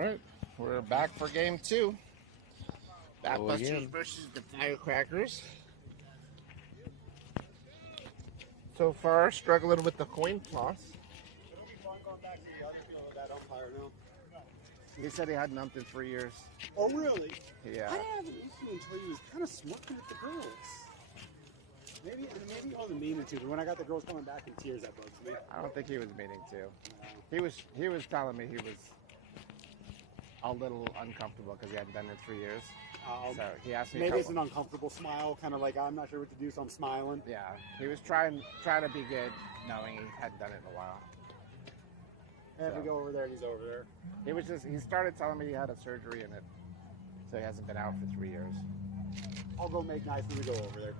right, we're back for game 2. Batbusters versus the Firecrackers. So far, struggling with the coin toss. It'll be fun going back to the other field with that umpire now. He said he hadn't umped in 3 years. Oh, really? Yeah. I didn't have an issue until he was kind of smirking at the girls. Maybe he wasn't meaning to, but when I got the girls coming back in tears, that bugs me. I don't think he was meaning to. He was telling me he was a little uncomfortable because he hadn't done it in 3 years. So he asked me. Maybe it's an uncomfortable smile, kind of like I'm not sure what to do, so I'm smiling. Yeah, he was trying to be good, knowing he hadn't done it in a while. If we go over there, he's over there. He started telling me he had a surgery in it, so he hasn't been out for 3 years. I'll go make nice when we go over there.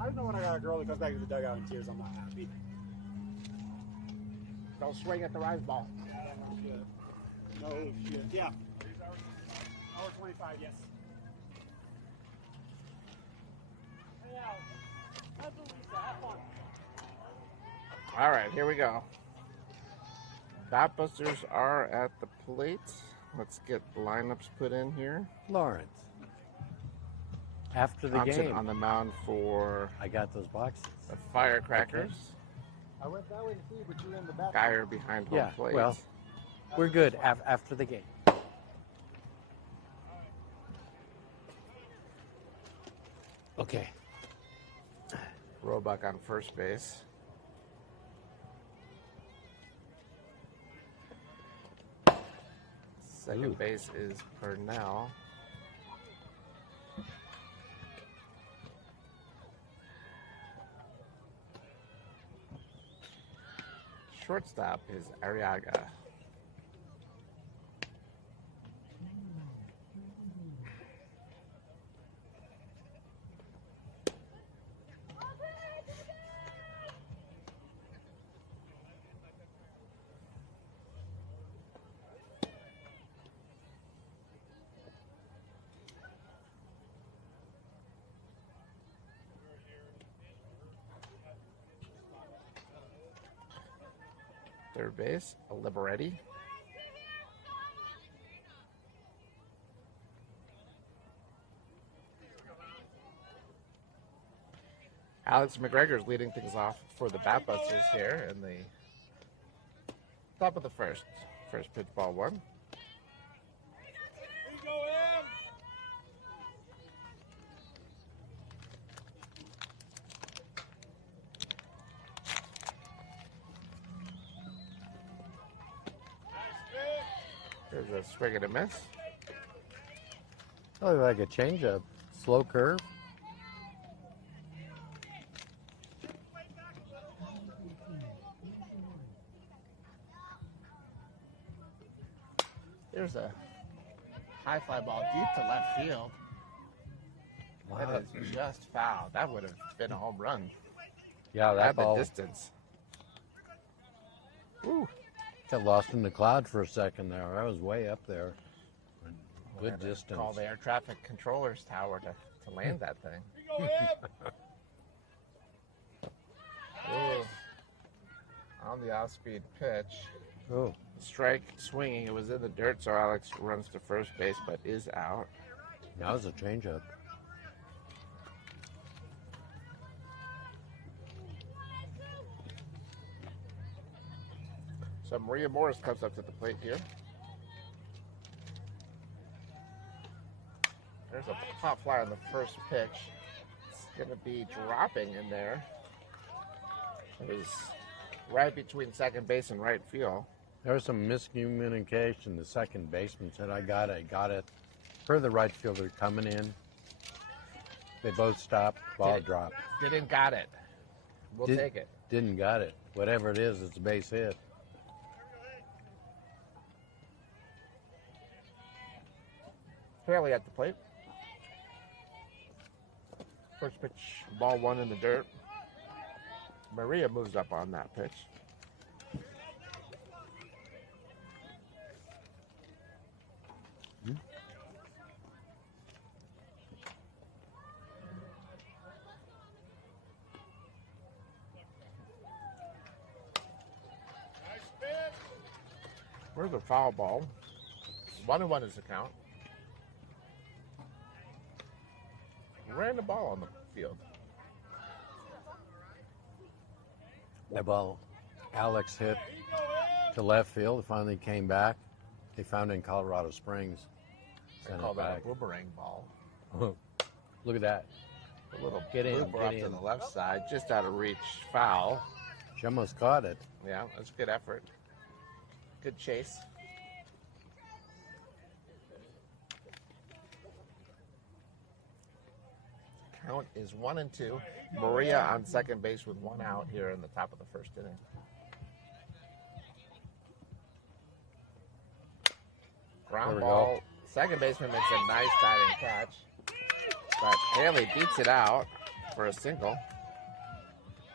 I don't know when I got a girl that comes back to the dugout in tears, I'm not happy. Don't swing at the rise ball. No shit. Yeah. Hour 25, yes. All right, here we go. Batbusters are at the plate. Let's get lineups put in here. Lawrence. After the Thompson game. on the mound for I got those boxes. the Firecrackers. Okay. I went that way to see, but you're in the back. Geyer behind home plate. Well, we're good after the game. Okay. Roebuck on first base. Second base is Purnell. Shortstop is Arriaga. Third base, Liberetti. Alex McGregor's leading things off for the Batbusters here in the top of the first. First pitch, ball 1. There's a swing and a miss. Oh, like a changeup. Slow curve. There's a high fly ball deep to left field. Wow. That is just foul. That would have been a home run. Yeah, that At the ball distance. Ooh. got lost in the cloud for a second there. I was way up there. Good distance. Call the air traffic controller's tower to land that thing. Ooh. On the off-speed pitch. Oh. Strike swinging. It was in the dirt, so Alex runs to first base, but is out. That was a changeup. So Maria Morris comes up to the plate here. There's a pop fly on the first pitch. It's going to be dropping in there. It was right between second base and right field. There was some miscommunication. The second baseman said, I got it. For the right fielder coming in. They both stopped, ball dropped. Didn't got it. We'll take it. Didn't got it. Whatever it is, it's a base hit. Fairly at the plate. First pitch, ball 1 in the dirt. Maria moves up on that pitch. Where's the foul ball? 1-1 is the count. Ran the ball on the field. That ball Alex hit to left field. It finally came back. They found it in Colorado Springs. They Sent call it that back. a boomerang ball. Look at that. A little Get in, blooper get up to in. the left side, just out of reach. Foul. She almost caught it. Yeah, that's good effort. Good chase. Count is 1-2. Maria on second base with 1 out here in the top of the first inning. There Ground we ball. go. Second baseman makes a nice diving catch. But Haley beats it out for a single.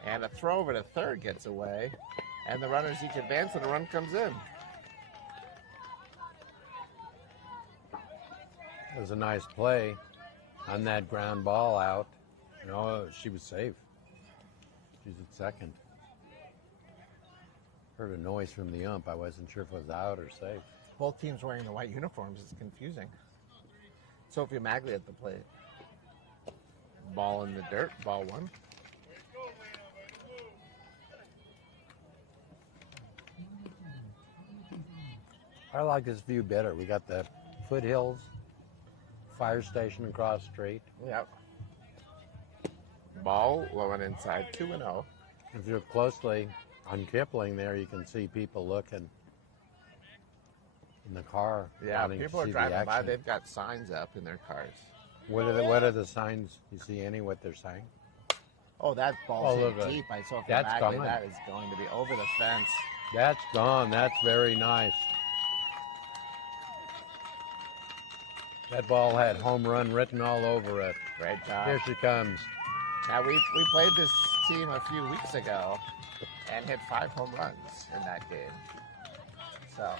And a throw over to third gets away. And the runners each advance and a run comes in. It was a nice play on that ground ball out. No, she was safe. She's at second. Heard a noise from the ump. I wasn't sure if it was out or safe. Both teams wearing the white uniforms is confusing. Sophie Magley at the plate. Ball in the dirt, ball 1. I like this view better. We got the foothills, fire station across the street. Yep. Ball low and inside, 2-0. If you look closely on Kipling there, you can see people looking in the car. Yeah, wanting to people are see the driving by. action. They've got signs up in their cars. What are the signs? You see any what they're saying? Oh, that ball's look, hit deep by Sophie that's Magley. gone. That is going to be over the fence. That's gone. That's very nice. That ball had home run written all over it. Great job. Here she comes. Now, we played this team a few weeks ago and hit 5 home runs in that game. So,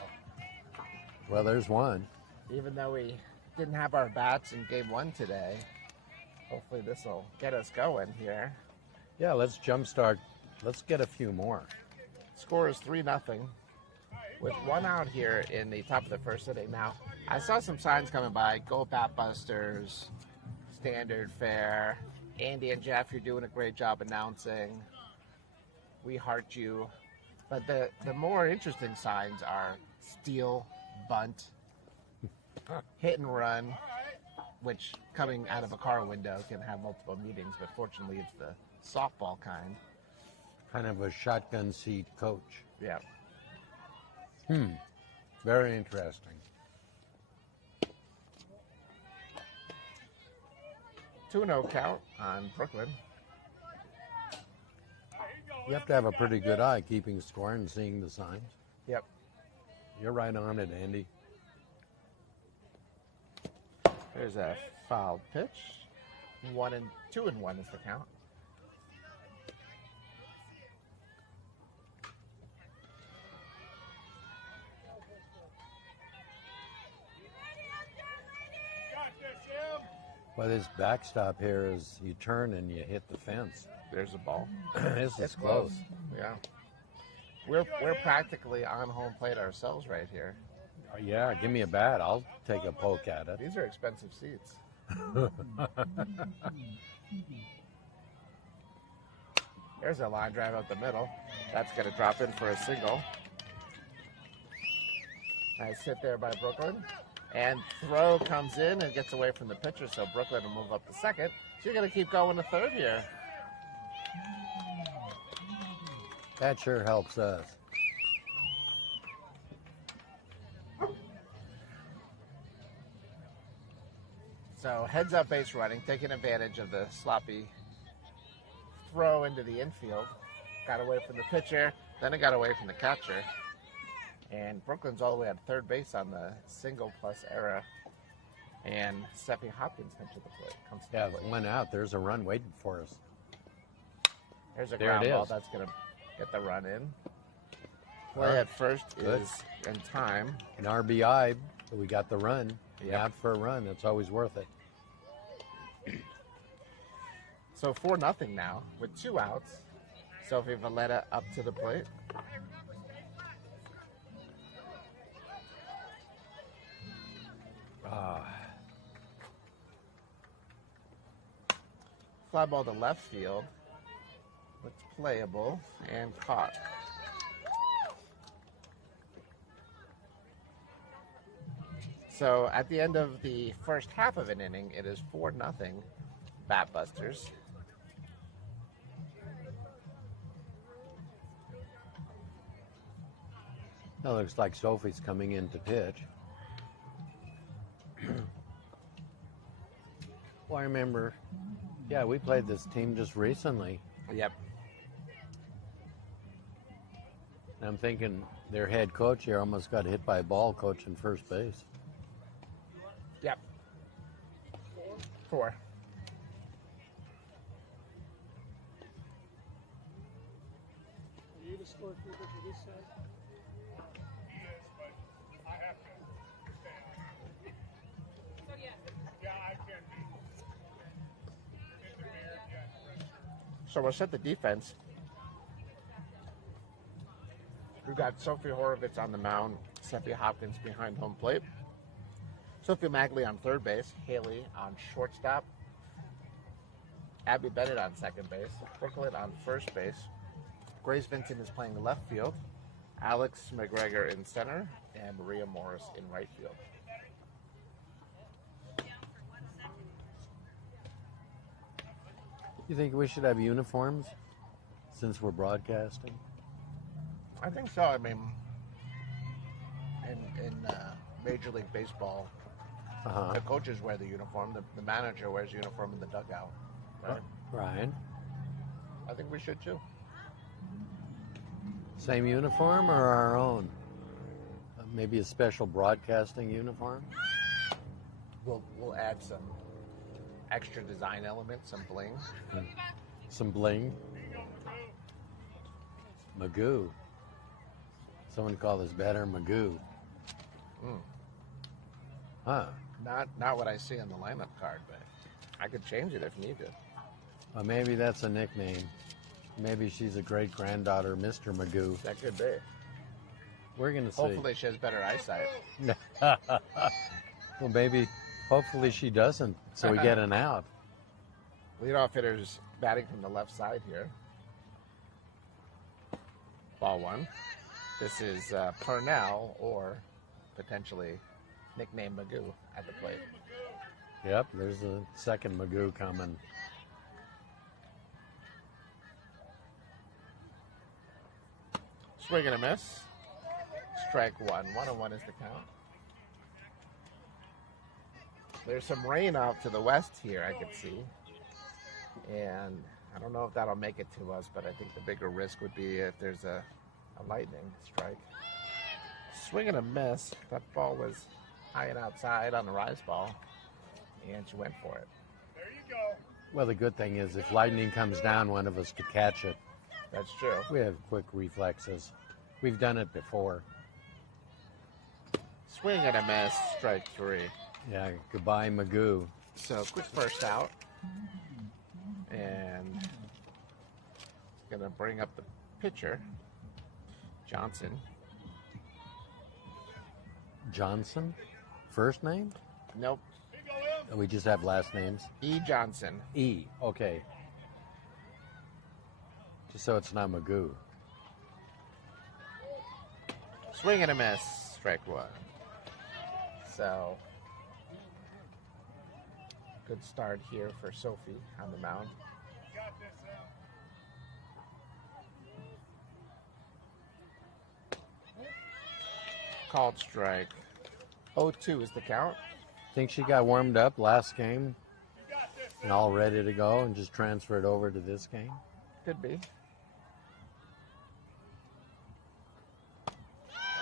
Well, there's one. even though we didn't have our bats in game 1 today, hopefully this will get us going here. Yeah, let's jumpstart. Let's get a few more. Score is 3-0 with 1 out here in the top of the first inning. Now, I saw some signs coming by. Go Batbusters, Standard Fare. Andy and Jeff, you're doing a great job announcing. We heart you. But the more interesting signs are steal, bunt, hit and run, which coming out of a car window can have multiple meanings, but fortunately it's the softball kind. Kind of a shotgun seat coach. Yeah. Very interesting. 2-0 count on Brooklyn. You have to have a pretty good eye keeping score and seeing the signs. Yep. You're right on it, Andy. There's a foul pitch. 2-1 is the count. Well, this backstop here is you turn and you hit the fence. There's a ball. This is It's close. Yeah. We're practically on home plate ourselves right here. Yeah, give me a bat. I'll take a poke at it. These are expensive seats. There's a line drive up the middle. That's going to drop in for a single. Nice hit there by Brooklyn. And throw comes in and gets away from the pitcher, so Brooklyn will move up to second. She's going to keep going to third here. That sure helps us. So heads up base running, taking advantage of the sloppy throw into the infield. Got away from the pitcher, then it got away from the catcher. And Brooklyn's all the way at third base on the single plus era. And Steffi Hopkins comes to the plate. Yeah, one out. There's a run waiting for us. There's a There ground it ball is. that's going to get the run in. Play at first Good. is in time. An RBI, but we got the run. Yep. Out for a run. That's always worth it. So 4-0 now with 2 outs. Sophie Valletta up to the plate. fly ball to left field. Looks playable and caught. So at the end of the first half of an inning, it is 4-0 Batbusters. That looks like Sophie's coming in to pitch. Well, I remember, yeah, we played this team just recently. Yep. And I'm thinking their head coach here almost got hit by a ball coaching first base. Yep. 4. Are you the scorekeeper for this side? So we'll set the defense. We've got Sophie Horowitz on the mound, Seppi Hopkins behind home plate, Sophie Magley on third base, Haley on shortstop, Abby Bennett on second base, Brooklyn on first base, Grace Vincent is playing left field, Alex McGregor in center, and Maria Morris in right field. You think we should have uniforms since we're broadcasting? I think so. I mean, in Major League Baseball, the coaches wear the uniform. The manager wears the uniform in the dugout. Right? Ryan? I think we should too. Same uniform or our own? Maybe a special broadcasting uniform? We'll add some extra design elements, some bling. Some bling? Magoo. Someone called us better Magoo. Huh. Not what I see on the lineup card, but I could change it if needed. Well, maybe that's a nickname. Maybe she's a great-granddaughter of Mr. Magoo. That could be. We're going to see. Hopefully she has better eyesight. Well, maybe, hopefully she doesn't, so we get an out. Leadoff hitter's batting from the left side here. Ball 1. This is Purnell, or potentially nicknamed Magoo, at the plate. Yep, there's a second Magoo coming. Swing and a miss. Strike 1. 1-1 is the count. There's some rain out to the west here, I can see. And I don't know if that'll make it to us, but I think the bigger risk would be if there's a lightning strike. Swing and a miss. That ball was high and outside on the rise ball, and she went for it. There you go. Well, the good thing is if lightning comes down, one of us could catch it. That's true. We have quick reflexes. We've done it before. Swing and a miss. Strike 3. Yeah, goodbye, Magoo. So quick first out. And going to bring up the pitcher, Johnson. Johnson? First name? Nope. We just have last names? E. Johnson. E, okay. Just so it's not Magoo. Swing and a miss. Strike 1. So, good start here for Sophie on the mound. Called strike. 0-2 is the count. Think she got warmed up last game and all ready to go and just transferred over to this game? Could be.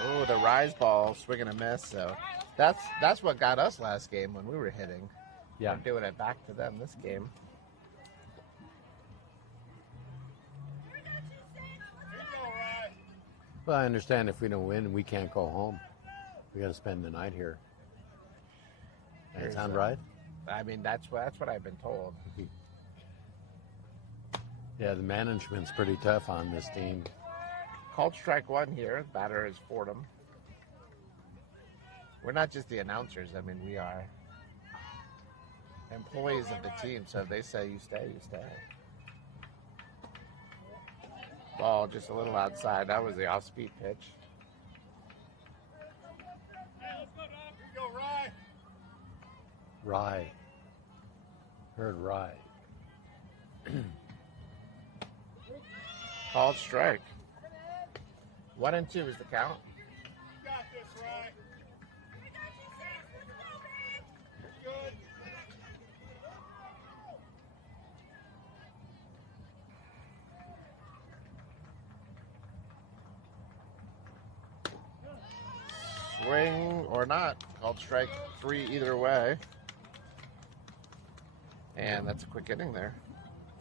Oh, the rise ball, swing and a miss. So that's what got us last game when we were hitting. Yeah. I'm doing it back to them this game. Well, I understand if we don't win, we can't go home. We got to spend the night here. That sound right? I mean, that's what I've been told. Yeah, the management's pretty tough on this team. Called strike 1 here. Batter is Fordham. We're not just the announcers. I mean, we are employees of the team, so if they say you stay, you stay. Ball just a little outside. That was the off-speed pitch. Rye. Heard rye. Called strike. 1-2 is the count. Swing or not. Called strike 3 either way. And that's a quick inning there.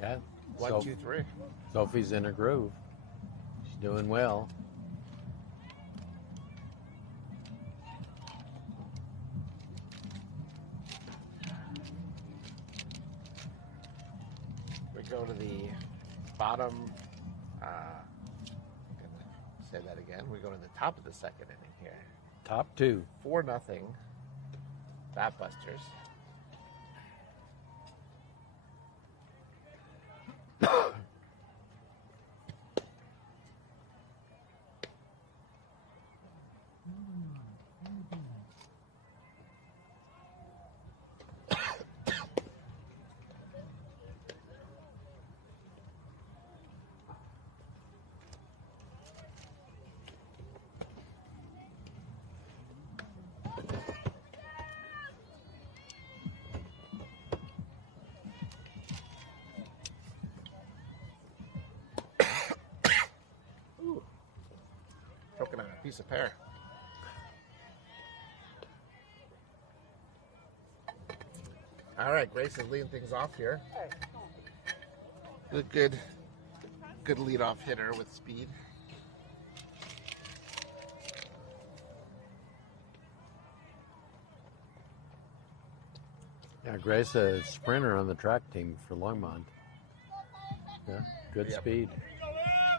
Yeah. 1, 2, 3. Sophie's in her groove. She's doing well. We go to the bottom. Say that again. We go to the top of the second inning here. Top 2. 4-0. Batbusters. Choking on a piece of pear. All right, Grace is leading things off here. Good leadoff hitter with speed. Yeah, Grace, a sprinter on the track team for Longmont. Yeah, good Yep. speed.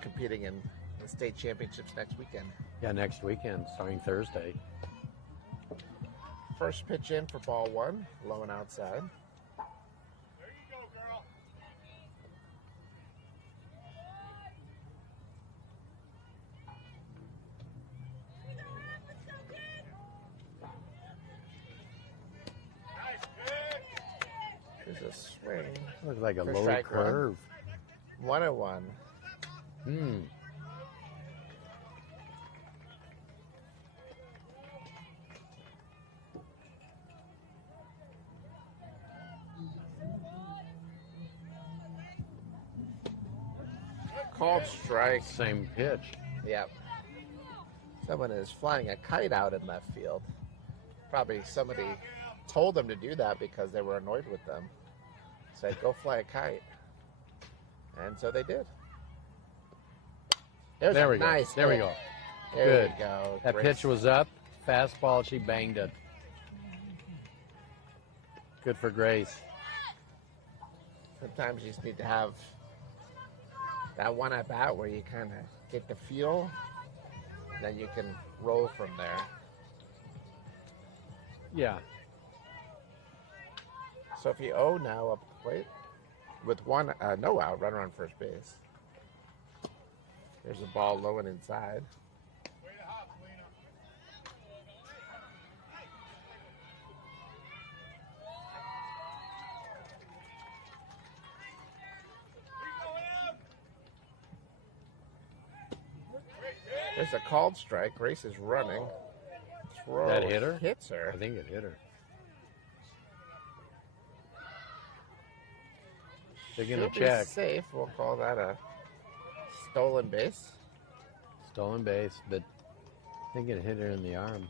Competing in the state championships next weekend. Yeah, next weekend, starting Thursday. First pitch in for ball 1, low and outside. There you go, girl. There's a swing. Looks like a For low strike one. curve. 1-1. Called strike. Same pitch. Yep. Someone is flying a kite out in left field. Probably somebody told them to do that because they were annoyed with them. Said, go fly a kite. And so they did. There we nice go. There we hit. go. There Good. we go. That Grace. pitch was up. Fastball, she banged it. Good for Grace. Sometimes you just need to have that one at bat where you kind of get the feel, then you can roll from there. Yeah. Sophie O now up the plate with one no out, runner on first base. There's a ball low and inside. There's a called strike. Grace is running. Throw That hit her? hits her. I think it hit her. They're going She'll to be check. safe. We'll call that a stolen base. Stolen base, but I think it hit her in the arm.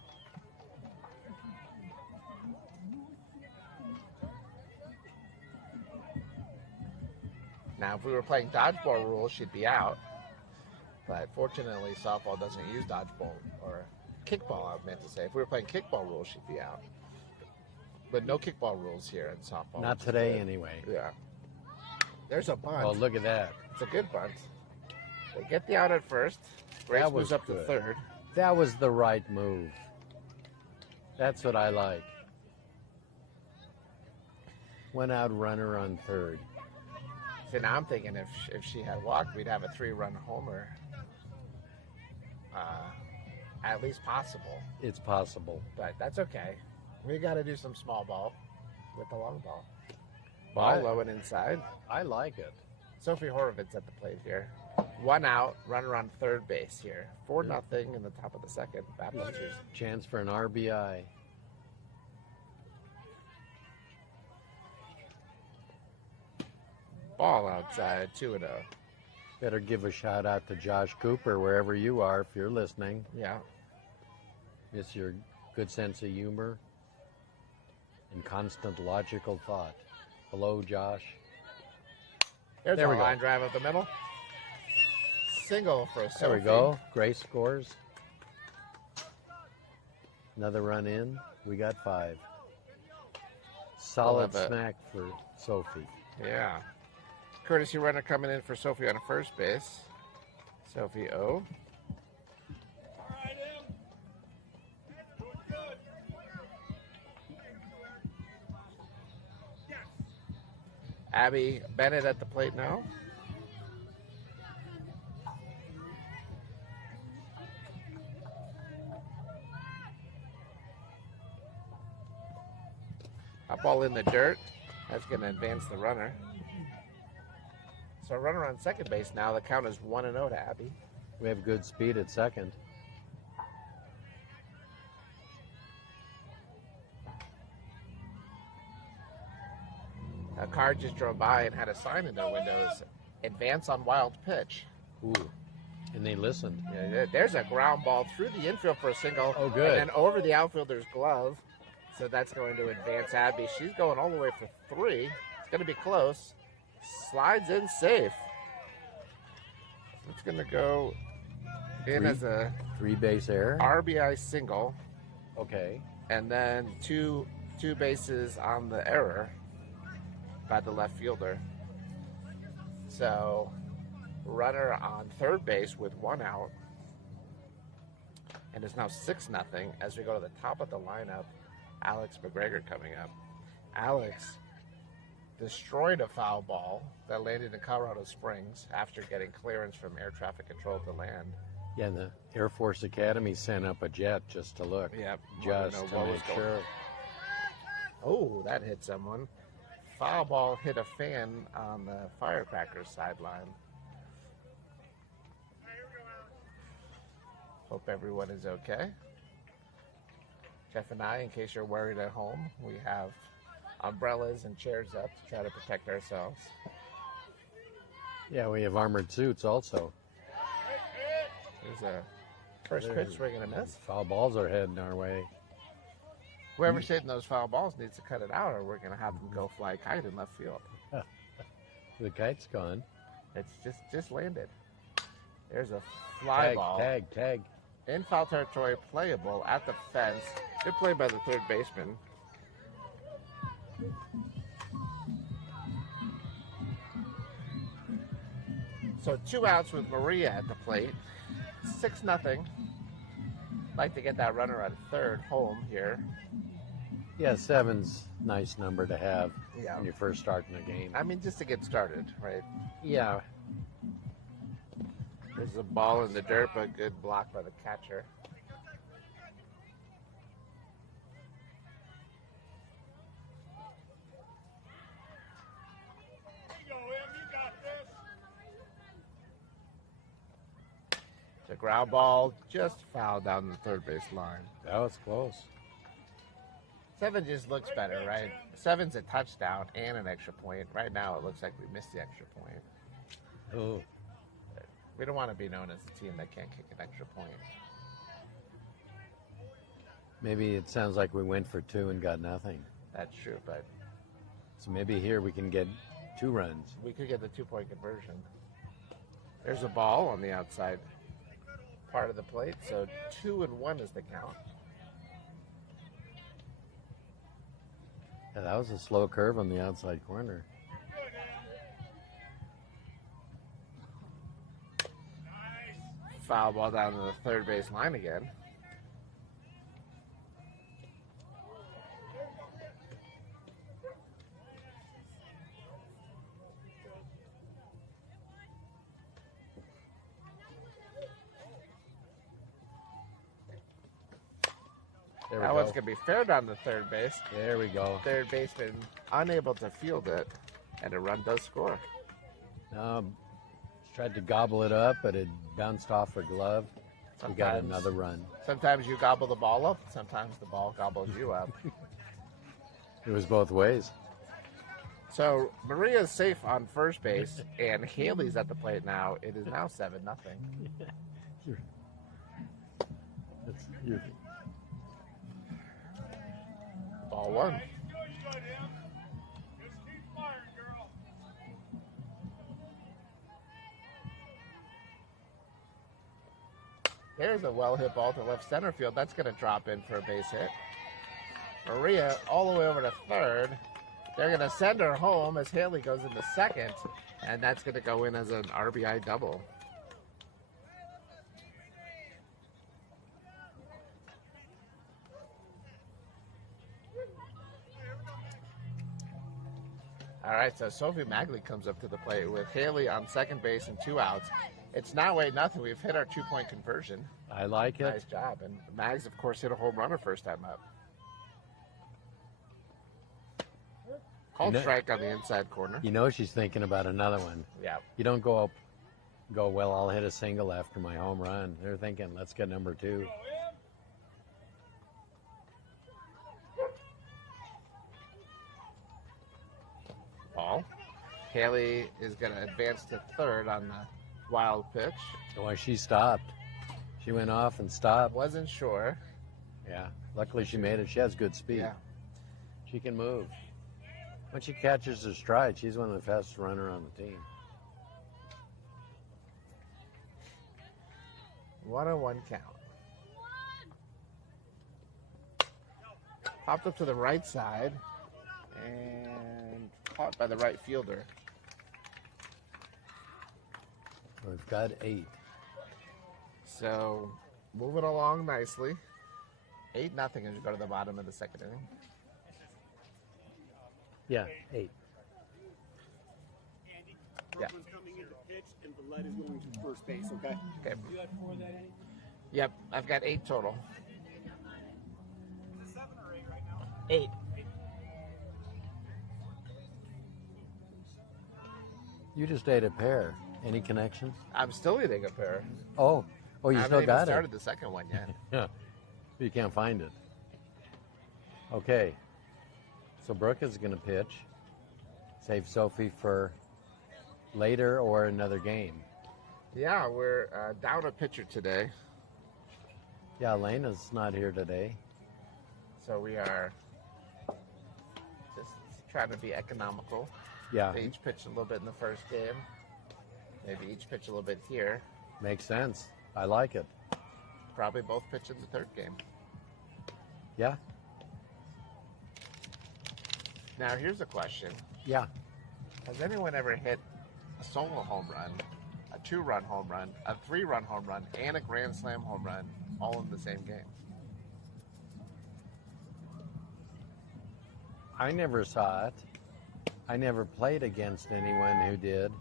Now, if we were playing dodgeball rules, she'd be out. But fortunately, softball doesn't use dodgeball or kickball, I meant to say. If we were playing kickball rules, she'd be out. But no kickball rules here in softball. Not which is today, good. anyway. Yeah. There's a bunt. Oh, look at that. It's a good bunt. They get the out at first. Grace That was moves up to good. third. That was the right move. That's what I like. One out runner on third. See, now I'm thinking if she had walked, we'd have a 3-run homer. At least possible. It's possible. But that's okay. We got to do some small ball with the long ball. Ball low and inside. I like it. Sophie Horowitz at the plate here. 1 out, runner on third base here. 4-0 in the top of the second. Batbusters. Chance for an RBI. Ball outside, 2-0. Better give a shout out to Josh Cooper wherever you are if you're listening. Yeah. It's your good sense of humor and constant logical thought. Hello, Josh. There's There a we go. line drive up the middle. Single for Sophie. There we go. Grace scores. Another run in. We got 5. Solid Love it. snack for Sophie. Yeah. Courtesy runner coming in for Sophie on first base. Sophie O. Abby Bennett at the plate now. A ball in the dirt. That's going to advance the runner. So runner on second base now. The count is 1-0 to Abby. We have good speed at second. A car just drove by and had a sign in their windows. Advance on wild pitch. Ooh. And they listened. Yeah, there's a ground ball through the infield for a single. Oh, good. And then over the outfielder's glove. So that's going to advance Abby. She's going all the way for 3. It's going to be close. Slides in safe. It's going to go in as a 3-base error. RBI single. Okay. And then two bases on the error by the left fielder. So runner on third base with 1 out. And it's now 6-0 as we go to the top of the lineup. Alex McGregor coming up. Alex destroyed a foul ball that landed in Colorado Springs after getting clearance from air traffic control to land. Yeah, the Air Force Academy sent up a jet just to look. Yep. Just to make sure. Oh, that hit someone. Foul ball hit a fan on the Firecrackers sideline. Hope everyone is okay. Jeff and I, in case you're worried at home, we have umbrellas and chairs up to try to protect ourselves. Yeah, we have armored suits also. There's a first pitch swing and a miss. Foul balls are heading our way. Whoever's hitting those foul balls needs to cut it out, or we're going to have them go fly a kite in left field. The kite's gone. It's just landed. There's a fly ball. Tag. In foul territory, playable at the fence. Good play by the third baseman. So 2 outs with Maria at the plate. 6-0. Like to get that runner at third home here. Yeah, 7's nice number to have Yeah. when you're first starting a game. I mean, just to get started, right? Yeah. There's a ball in the dirt, but good block by the catcher. The ground ball just fouled down the third base line. That was close. 7 just looks better, right? 7's a touchdown and an extra point. Right now, it looks like we missed the extra point. Oh. We don't want to be known as a team that can't kick an extra point. Maybe it sounds like we went for 2 and got nothing. That's true, but So maybe here we can get 2 runs. we could get the 2-point conversion. There's a ball on the outside part of the plate, so 2-1 is the count. Yeah, that was a slow curve on the outside corner. Foul ball down to the third base line again. There we That go. one's going to be fair down to third base. There we go. Third baseman unable to field it, and a run does score. Tried to gobble it up, but it bounced off her glove. We got Sometimes- another run. Sometimes you gobble the ball up, sometimes the ball gobbles you up. It was both ways. So Maria's safe on first base, and Haley's at the plate now. It is now 7-0. You're Ball one. There's a well-hit ball to left center field. That's going to drop in for a base hit. Maria all the way over to third. They're going to send her home as Haley goes into second, and that's going to go in as an RBI double. All right, so Sophie Magley comes up to the plate with Haley on second base and 2 outs. It's now 8-0. We've hit our 2-point conversion. I like it. Nice job. And Mags, of course, hit a home run her first time up. Called strike on the inside corner. You know she's thinking about another one. Yeah. You don't go, well, I'll hit a single after my home run. They're thinking, let's get number 2. Ball. Haley is going to advance to third on the wild pitch. Well, she stopped. She went off and stopped. Wasn't sure. Yeah. Luckily she made it. She has good speed. Yeah. She can move. When she catches her stride, she's one of the fastest runners on the team. 1-1 count. Popped up to the right side and caught by the right fielder. We've got 8. So moving along nicely. 8-0 as you go to the bottom of the second inning. Yeah, 8. Andy, Yeah. Brooklyn's coming in to pitch, and Vallette is going to first base, okay? Okay. You got 4 that inning? Yep, I've got 8 total. 7 or 8 right now? 8. You just ate a pear. Any connection? I'm still eating a pear. Oh, you I still haven't even got started it. the second one yet. Yeah. You can't find it. Okay. So Brooke is going to pitch. Save Sophie for later or another game. Yeah, we're down a pitcher today, Yeah, Elena's not here today. so we are just trying to be economical. Yeah, They each pitched a little bit in the first game. Maybe each pitch a little bit here. makes sense. I like it. Probably both pitch in the third game. Yeah, Now, here's a question. yeah. Has anyone ever hit a solo home run, a 2-run home run, a 3-run home run, and a grand slam home run all in the same game? I never saw it. I never played against anyone who did.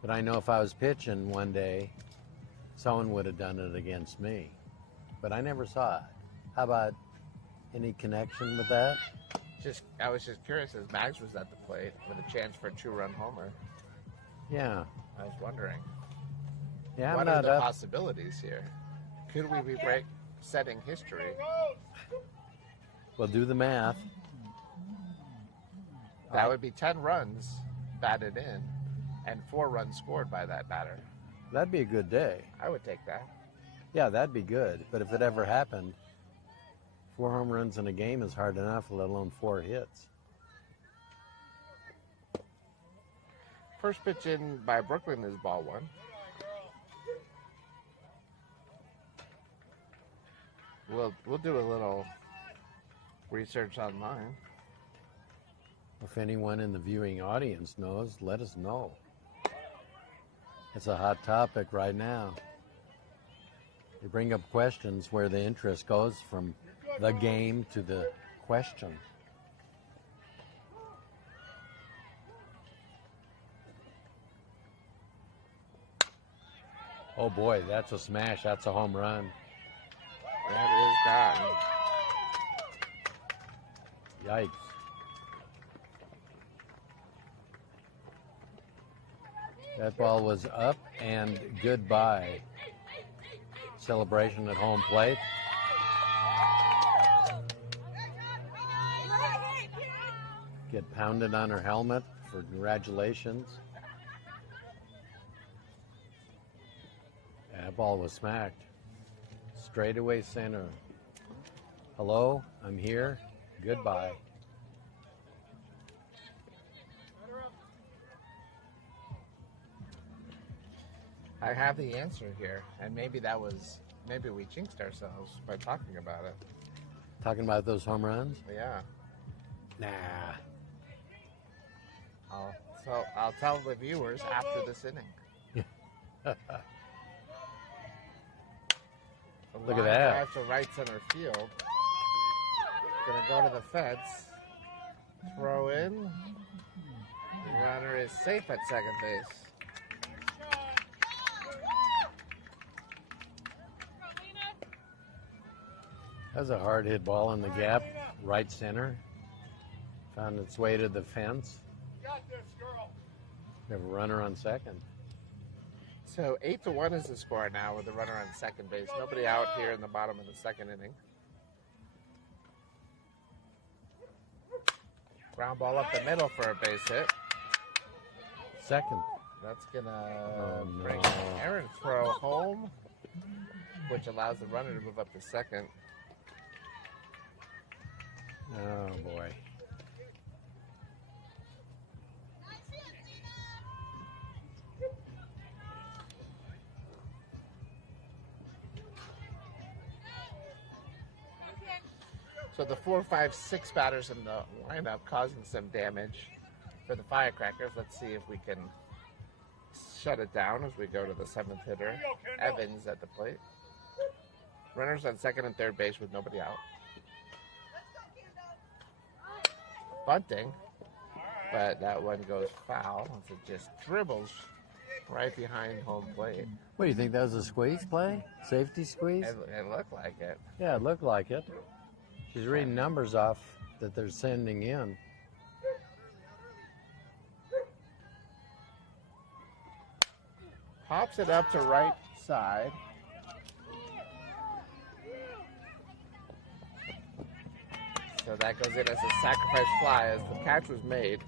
But I know if I was pitching one day, someone would have done it against me. But I never saw it. How about any connection with that? I was just curious as Mags was at the plate with a chance for a 2-run homer. Yeah. I was wondering, Yeah, what I'm are not the up. possibilities here? Could we be setting history? We'll do the math. That would be 10 runs batted in and 4 runs scored by that batter. That'd be a good day. I would take that. Yeah, that'd be good. But if it ever happened, 4 home runs in a game is hard enough, let alone 4 hits. First pitch in by Brooklyn is ball 1. We'll do a little research online. If anyone in the viewing audience knows, let us know. It's a hot topic right now. You bring up questions where the interest goes from the game to the question. Oh boy, that's a smash. That's a home run. That is gone. Yikes. That ball was up and goodbye. Celebration at home plate. Get pounded on her helmet for congratulations. That ball was smacked. Straightaway center. Hello, I'm here. Goodbye. I have the answer here, and maybe we jinxed ourselves by talking about it. Talking about those home runs? Yeah. Nah. I'll tell the viewers after this inning. Look at that. Drive to right center field. Gonna go to the fence. Throw in. The runner is safe at second base. That was a hard hit ball in the gap, right center. Found its way to the fence. We have a runner on second. So 8-1 is the score now with the runner on second base. Nobody out here in the bottom of the second inning. Ground ball up the middle for a base hit. Second. That's gonna bring an errant throw home, which allows the runner to move up to second. Oh boy. So the 4, 5, 6 batters in the lineup causing some damage for the Firecrackers. Let's see if we can shut it down as we go to the 7th hitter. Evans at the plate. Runners on second and third base with nobody out. Bunting, but that one goes foul as it just dribbles right behind home plate. What do you think? That was a squeeze play? Safety squeeze? It looked like it. Yeah, it looked like it. She's reading numbers off that they're sending in. Pops it up to right side. So that goes in as a sacrifice fly as the catch was made.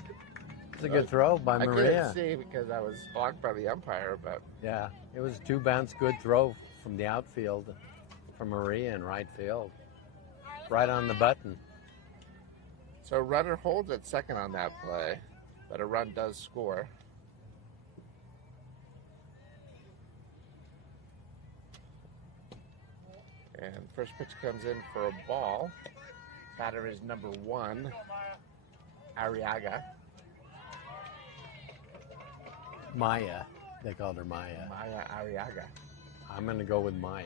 It's a good throw by I Maria. couldn't see because I was blocked by the umpire, but Yeah, it was a 2-bounce good throw from the outfield from Maria in right field. Right on the button. so runner holds at second on that play, but a run does score. And first pitch comes in for a ball. Batter is number 1, Arriaga. Maya. They called her Maya. Maya Arriaga. I'm going to go with Maya.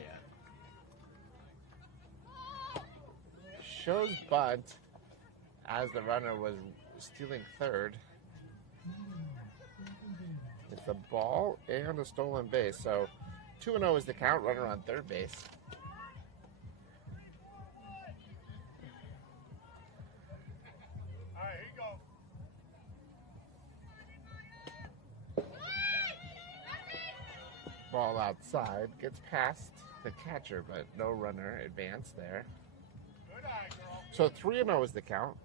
Shows bunt as the runner was stealing third. It's a ball and a stolen base. So 2-0 is the count. Runner on third base. Ball outside, gets past the catcher, but no runner advanced there. So 3-0 is the count.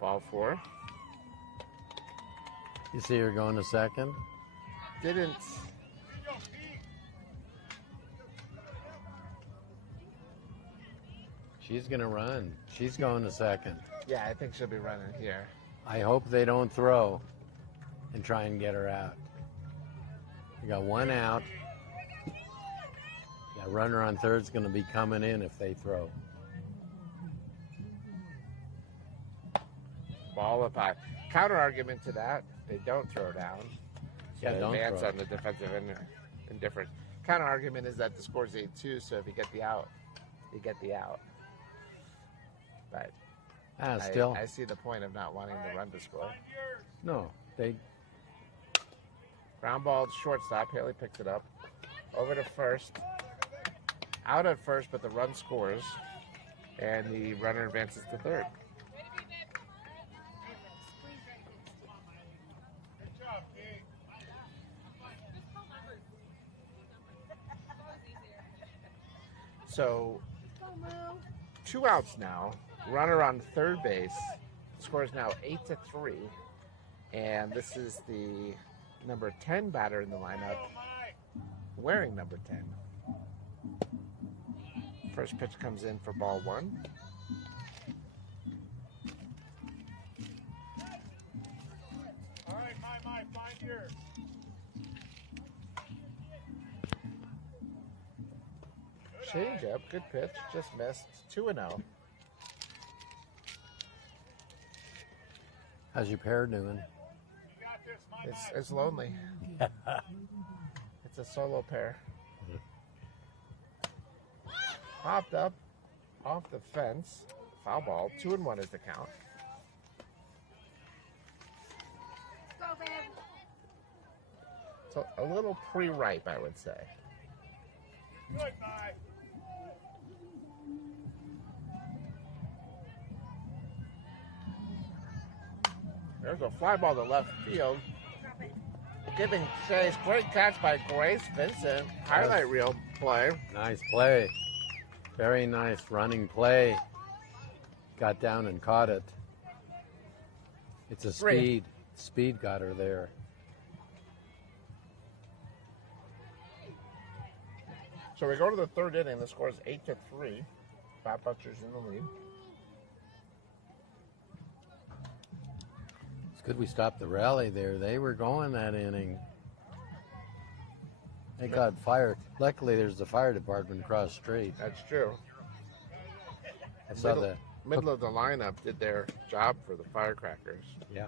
Ball 4. You see her going to second? Didn't. She's going to run. She's going to second. Yeah, I think she'll be running here. I hope they don't throw and try and get her out. We got one out. That runner on third's going to be coming in if they throw. Ball up high. Counter argument to that, they don't throw down. Yeah, So don't advance throw. on the defensive indifference. Counter argument is that the score's 8-2, so if you get the out, you get the out. But Still, I see the point of not wanting the run to score. no. Ground ball to shortstop. Haley picks it up. Over to first. Out at first, but the run scores. And the runner advances to third. So, 2 outs now. Runner on third base. Score is now 8-3. And this is the number 10 batter in the lineup, wearing number 10. First pitch comes in for ball 1. All right, my, find yours. Change up, good pitch, just missed. 2-0. How's your pair doing? It's lonely. It's a solo pair. Popped up off the fence. Foul ball. 2-1 is the count. Go, babe. So a little pre-ripe, I would say. Good, bye. There's a fly ball to left field. Giving chase. Great catch by Grace Vincent. Highlight reel play. Nice play. Very nice running play. Got down and caught it. It's a Three. speed got her there. So we go to the third inning. The score is 8-3. Batbusters in the lead. It's good we stopped the rally there. They were going that inning. They got fired. Luckily, there's the fire department across the street. That's true. I saw that. Middle of the lineup did their job for the Firecrackers. Yeah.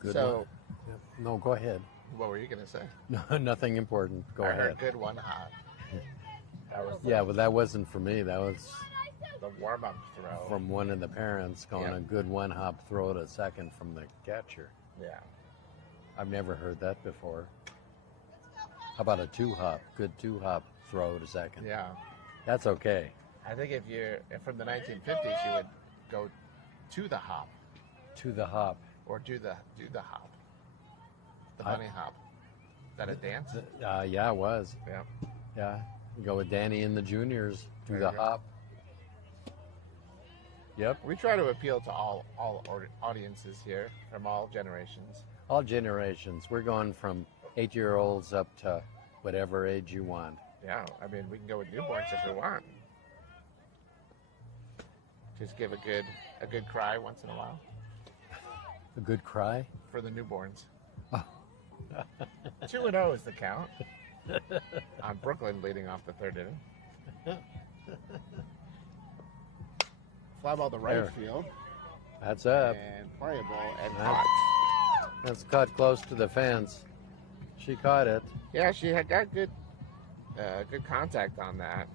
Good So, one. Yep. No, go ahead. what were you going to say? No, nothing important. Go I ahead. heard good one hot. That was Yeah, but that wasn't for me. That was the warm-up throw. from one of the parents calling Yeah. a good one-hop throw to second from the catcher. Yeah. I've never heard that before. How about a two-hop? Good two-hop throw to second. Yeah. That's okay. I think if from the 1950s, you would go to the hop To the hop. or do the hop. The I- bunny hop. Is that a dance? Yeah, it was. Yeah. Yeah. You go with Danny and the juniors. Do There the you go. hop. Yep. We try to appeal to all audiences here from all generations. All generations. We're going from 8-year-olds up to whatever age you want. Yeah, I mean, we can go with newborns if we want. Just give a good cry once in a while A good cry. for the newborns. Oh. 2-0 is the count. On Brooklyn leading off the third inning. Fly ball to right There. field That's up. and playable and Nice. caught. That's cut close to the fence. She caught it. Yeah, she had got good contact on that.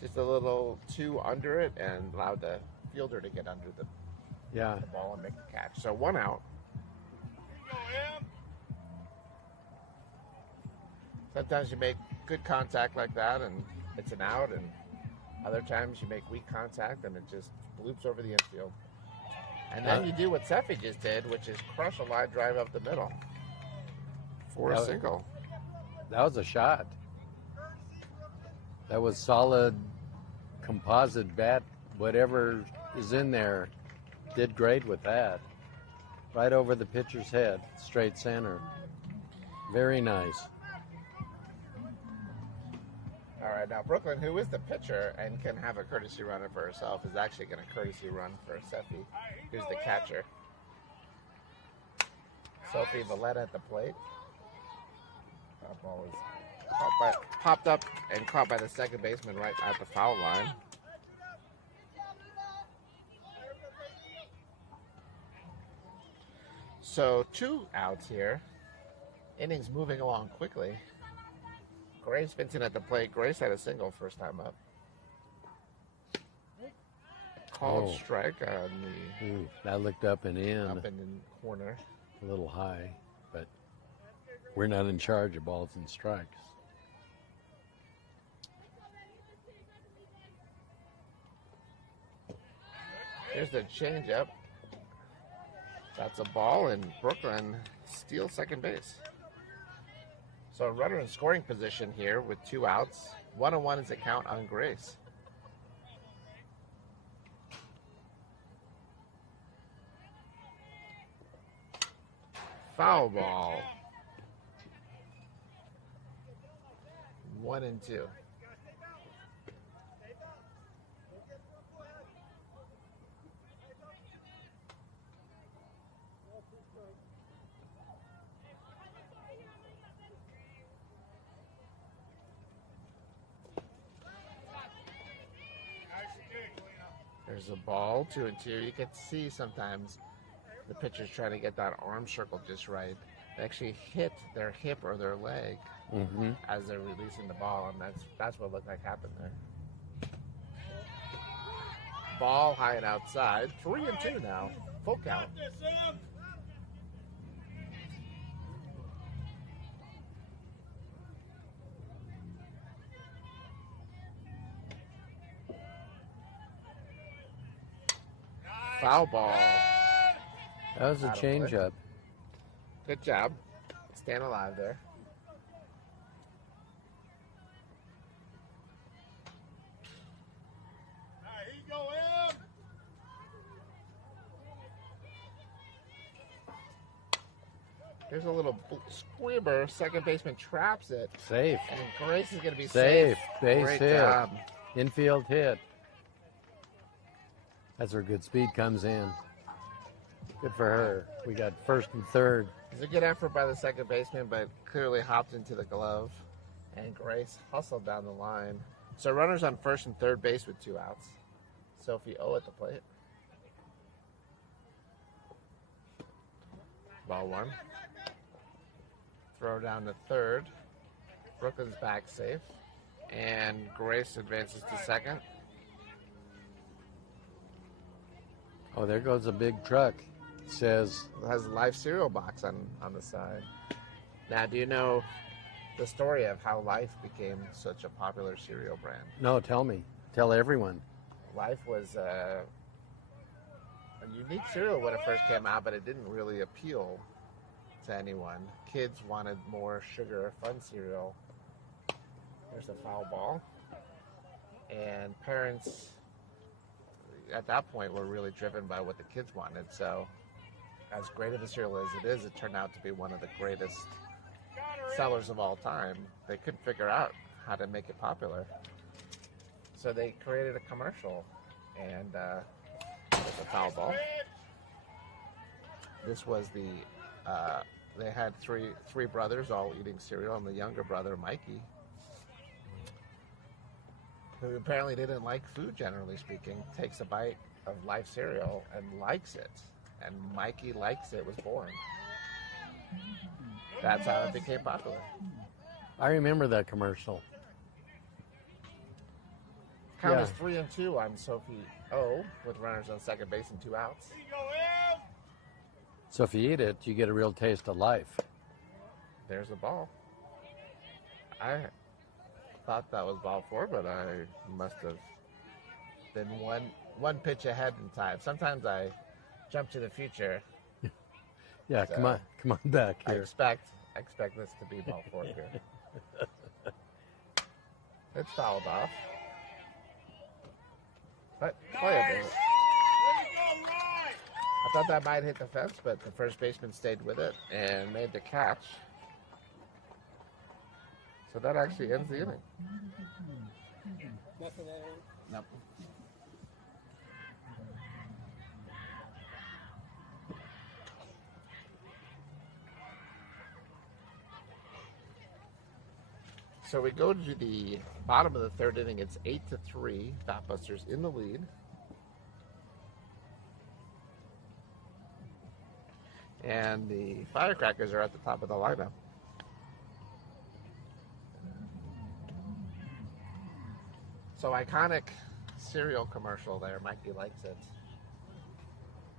Just a little too under it and allowed the fielder to get under the Yeah. ball and make the catch. So 1 out. Go, Em. Sometimes you make good contact like that and it's an out, and other times you make weak contact and it just bloops over the infield. And then you do what Seffi just did, which is crush a line drive up the middle for a That- single. That was a shot. That was solid composite bat. Whatever is in there did great with that. Right over the pitcher's head, straight center. Very nice. All right, now Brooklyn, who is the pitcher and can have a courtesy runner for herself, is actually going to courtesy run for Seffi, who's the catcher. Sophie Valletta at the plate. That ball is popped up and caught by the second baseman right at the foul line. So 2 outs here. Innings moving along quickly. Grace Vincent at the plate. Grace had a single first time up. Called strike on the Ooh, that looked up and in. up and in corner. A little high, but we're not in charge of balls and strikes. Here's the changeup. That's a ball, and Brooklyn steals second base. So a runner in scoring position here with 2 outs. 1-1 is the count on Grace. Foul ball. 1-2. There's a ball, 2-2. You can see sometimes the pitcher's trying to get that arm circle just right. They actually hit their hip or their leg as they're releasing the ball, and that's what looked like happened there. Ball high and outside. 3-2 now. Full count. Foul ball. That was a changeup. Good job. Staying alive there. There's a little squibber. Second baseman traps it. Safe. And Grace is going to be Safe. safe. Base Great hit. job. Infield hit. That's where good speed comes in. Good for her. We got first and third. It was a good effort by the second baseman, but clearly hopped into the glove. And Grace hustled down the line. So runners on first and third base with 2 outs. Sophie O at the plate. Ball 1. Throw down to third. Brooklyn's back safe. And Grace advances to second. Oh, there goes a big truck. It says, It has a live cereal box on the side. Now, do you know the story of how Life became such a popular cereal brand? no, tell me. Tell everyone. Life was a unique cereal when it first came out, but it didn't really appeal to anyone. Kids wanted more sugar, fun cereal. There's a foul ball. And parents, at that point, were really driven by what the kids wanted. So, as great of a cereal as it is, it turned out to be one of the greatest sellers of all time. They couldn't figure out how to make it popular. So they created a commercial, and it's a foul ball. This was they had three brothers all eating cereal, and the younger brother, Mikey, who apparently didn't like food, generally speaking, takes a bite of Life cereal and likes it. And Mikey Likes It was born. That's how it became popular. I remember that commercial. Count Yeah. is 3-2 on Sophie O with runners on second base and 2 outs. So if you eat it, you get a real taste of life. There's the ball. I thought that was ball 4, but I must have been one pitch ahead in time. Sometimes I jump to the future. Yeah, So, come on back I here. expect this to be ball 4 here. It's fouled off. But playable. I thought that might hit the fence, but the first baseman stayed with it and made the catch. So that actually ends the inning. Nothing there. Nope. So we go to the bottom of the third inning. It's 8-3. Batbusters in the lead. And the Firecrackers are at the top of the lineup. So iconic cereal commercial there. Mikey likes it.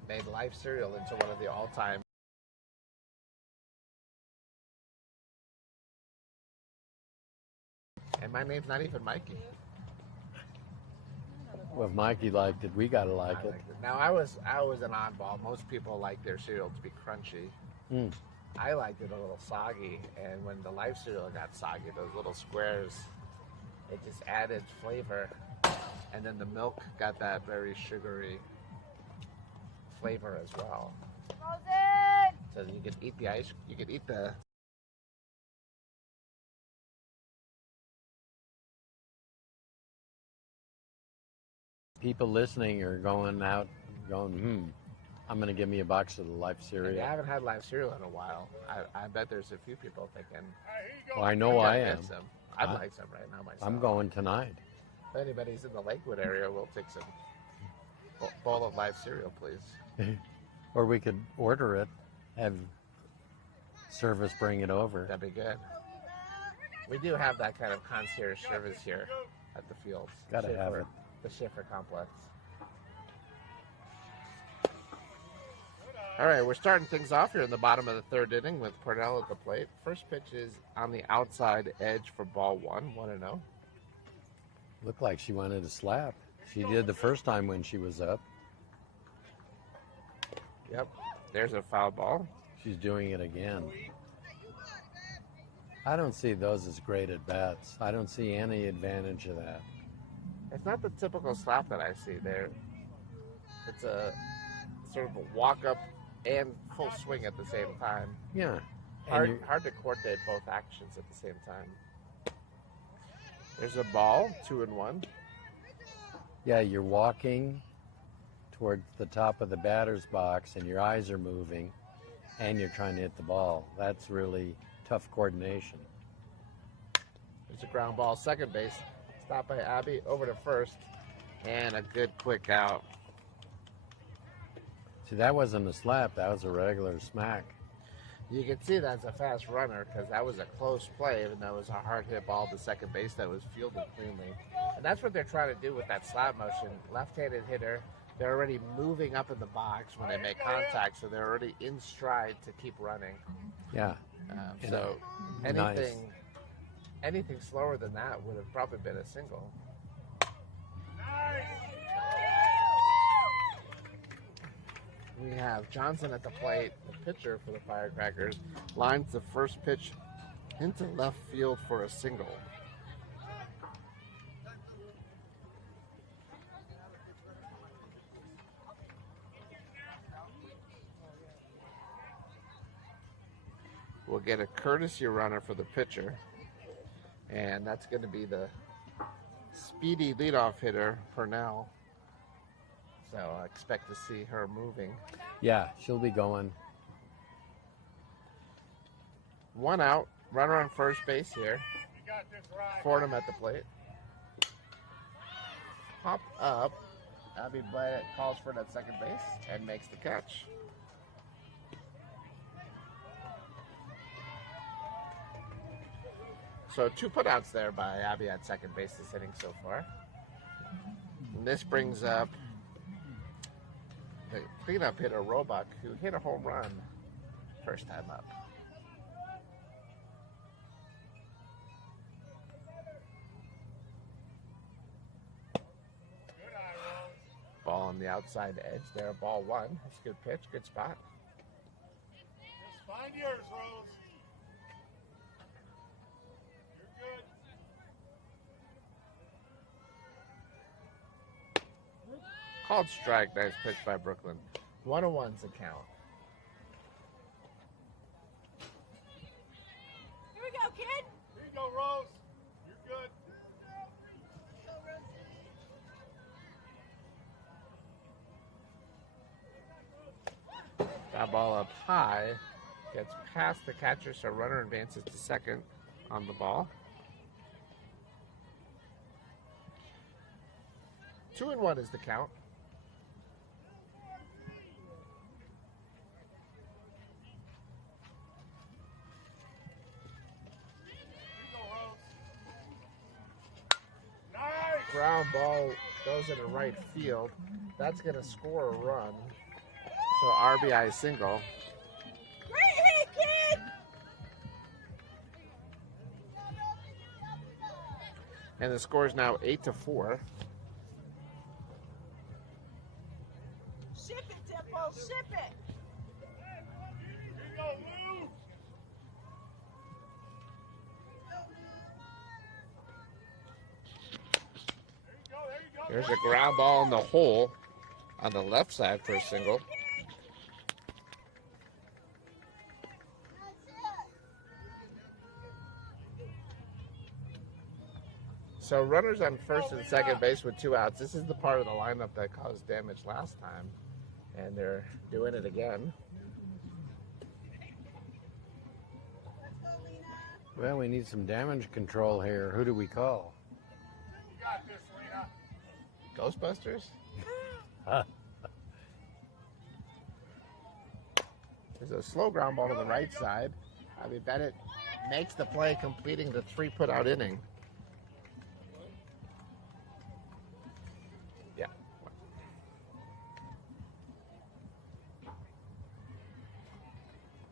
Made Life cereal into one of the all-time. And my name's not even Mikey. Well, if Mikey liked it, we gotta like it. Now I was an oddball. Most people like their cereal to be crunchy. Mm. I liked it a little soggy, and when the Life cereal got soggy, those little squares, it just added flavor, and then the milk got that very sugary flavor as well. So you could eat the ice. You could eat the. People listening are going out, going, I'm going to give me a box of the Life cereal. I haven't had Life cereal in a while. I bet there's a few people thinking. Well, I know I am. I'd like some right now myself. I'm going tonight. If anybody's in the Lakewood area, we'll take some bowl of Life cereal, please. Or we could order it, have service bring it over. That'd be good. We do have that kind of concierge service here at the fields. Gotta have it. The Schiffer complex. All right, we're starting things off here in the bottom of the third inning with Purnell at the plate. First pitch is on the outside edge for ball 1-0. Looked like she wanted to slap. She did the first time when she was up. Yep, there's a foul ball. She's doing it again. I don't see those as great at bats. I don't see any advantage of that. It's not the typical slap that I see there. It's a sort of a walk up and full swing at the same time. Yeah. Hard to coordinate both actions at the same time. There's a ball, 2-1. Yeah, you're walking towards the top of the batter's box and your eyes are moving and you're trying to hit the ball. That's really tough coordination. There's a ground ball, second base. Stopped by Abby, over to first, and a good quick out. See, that wasn't a slap. That was a regular smack. You can see that's a fast runner because that was a close play, even though it was a hard hit ball to second base that was fielded cleanly. And that's what they're trying to do with that slap motion. Left-handed hitter, they're already moving up in the box when they make contact, so they're already in stride to keep running. Yeah. So Nice. Anything slower than that would have probably been a single. We have Johnson at the plate, the pitcher for the Firecrackers, lines the first pitch into left field for a single. We'll get a courtesy runner for the pitcher, and that's going to be the speedy leadoff hitter, Purnell. So I expect to see her moving. Yeah, she'll be going. One out, runner on first base here. Fordham at the plate. Pop up. Abby Blatt calls for it at second base and makes the catch. So 2 putouts there by Abby at second base this inning so far. And this brings up the cleanup hitter, Roebuck, who hit a home run first time up. Ball on the outside edge there, ball 1. That's a good pitch, good spot. Just find yours, Rose. You're good. Called strike, nice pitch by Brooklyn. 1-1's the count. Here we go, kid. Here you go, Rose. You're good. That ball up high, gets past the catcher, so runner advances to second on the ball. 2-1 is the count. Ground ball goes into right field. That's going to score a run. So RBI single. Great hit, kid! And the score is now 8-4. Ship it, Temple, ship it! There's a ground ball in the hole on the left side for a single. So runners on first and second base with 2 outs. This is the part of the lineup that caused damage last time, and they're doing it again. Well, we need some damage control here. Who do we call? You got this, Lena. Ghostbusters? There's a slow ground ball to the right side. Abby Bennett makes the play, completing the 3 put-out inning. Yeah.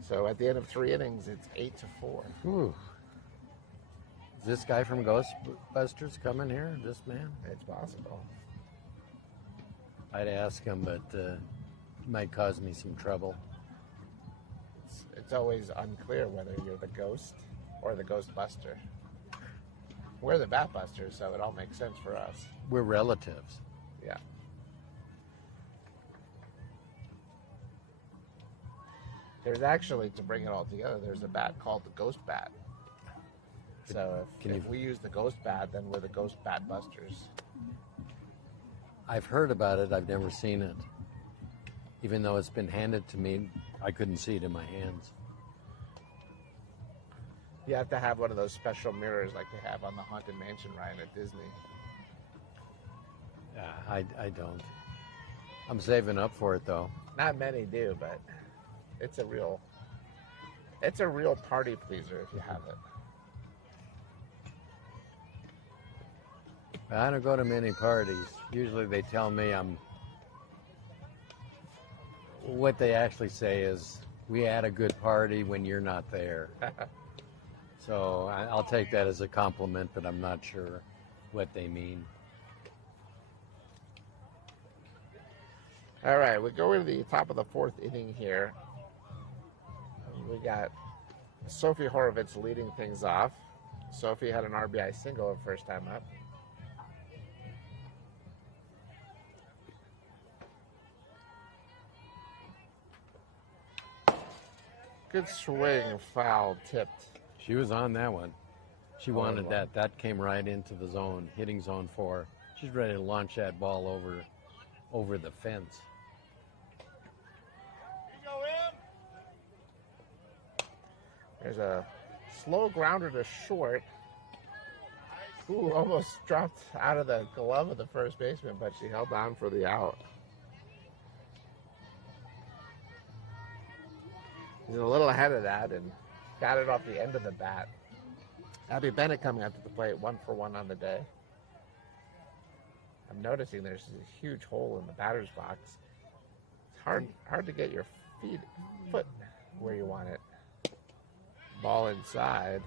So at the end of 3 innings, it's 8-4. Ooh. Is this guy from Ghostbusters coming here? This man? It's possible. I'd ask him, but it might cause me some trouble. It's always unclear whether you're the ghost or the Ghostbuster. We're the Batbusters, so it all makes sense for us. We're relatives. Yeah. There's actually, to bring it all together, there's a bat called the Ghost Bat. So if we use the Ghost Bat, then we're the Ghost Batbusters. I've heard about it. I've never seen it. Even though it's been handed to me, I couldn't see it in my hands. You have to have one of those special mirrors like they have on the Haunted Mansion ride at Disney. I don't. I'm saving up for it, though. Not many do, but it's a real party pleaser if you have it. I don't go to many parties. Usually they tell me what they actually say is, we had a good party when you're not there. So I'll take that as a compliment, but I'm not sure what they mean. All right, we go into the top of the 4th inning here. We got Sophie Horowitz leading things off. Sophie had an RBI single her first time up. Good swing, foul, tipped. She was on that one. She wanted wow. that. That came right into the zone, hitting zone 4. She's ready to launch that ball over the fence. You go in. There's a slow grounder to short. Ooh, almost dropped out of the glove of the first baseman, but she held on for the out. He's a little ahead of that and got it off the end of the bat. Abby Bennett coming up to the plate, 1 for 1 on the day. I'm noticing there's a huge hole in the batter's box. It's hard to get your foot where you want it. Ball inside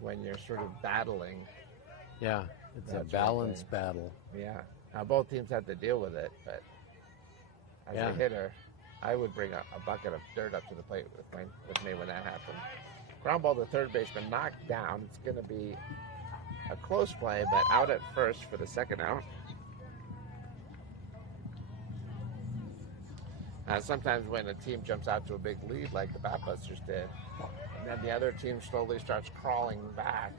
when you're sort of battling. Yeah, it's a balance battle. Yeah. Now both teams have to deal with it, but as a hitter, I would bring a bucket of dirt up to the plate with me when that happened. Ground ball to third baseman, knocked down. It's going to be a close play, but out at first for the second out. Sometimes when a team jumps out to a big lead like the Batbusters did, and then the other team slowly starts crawling back,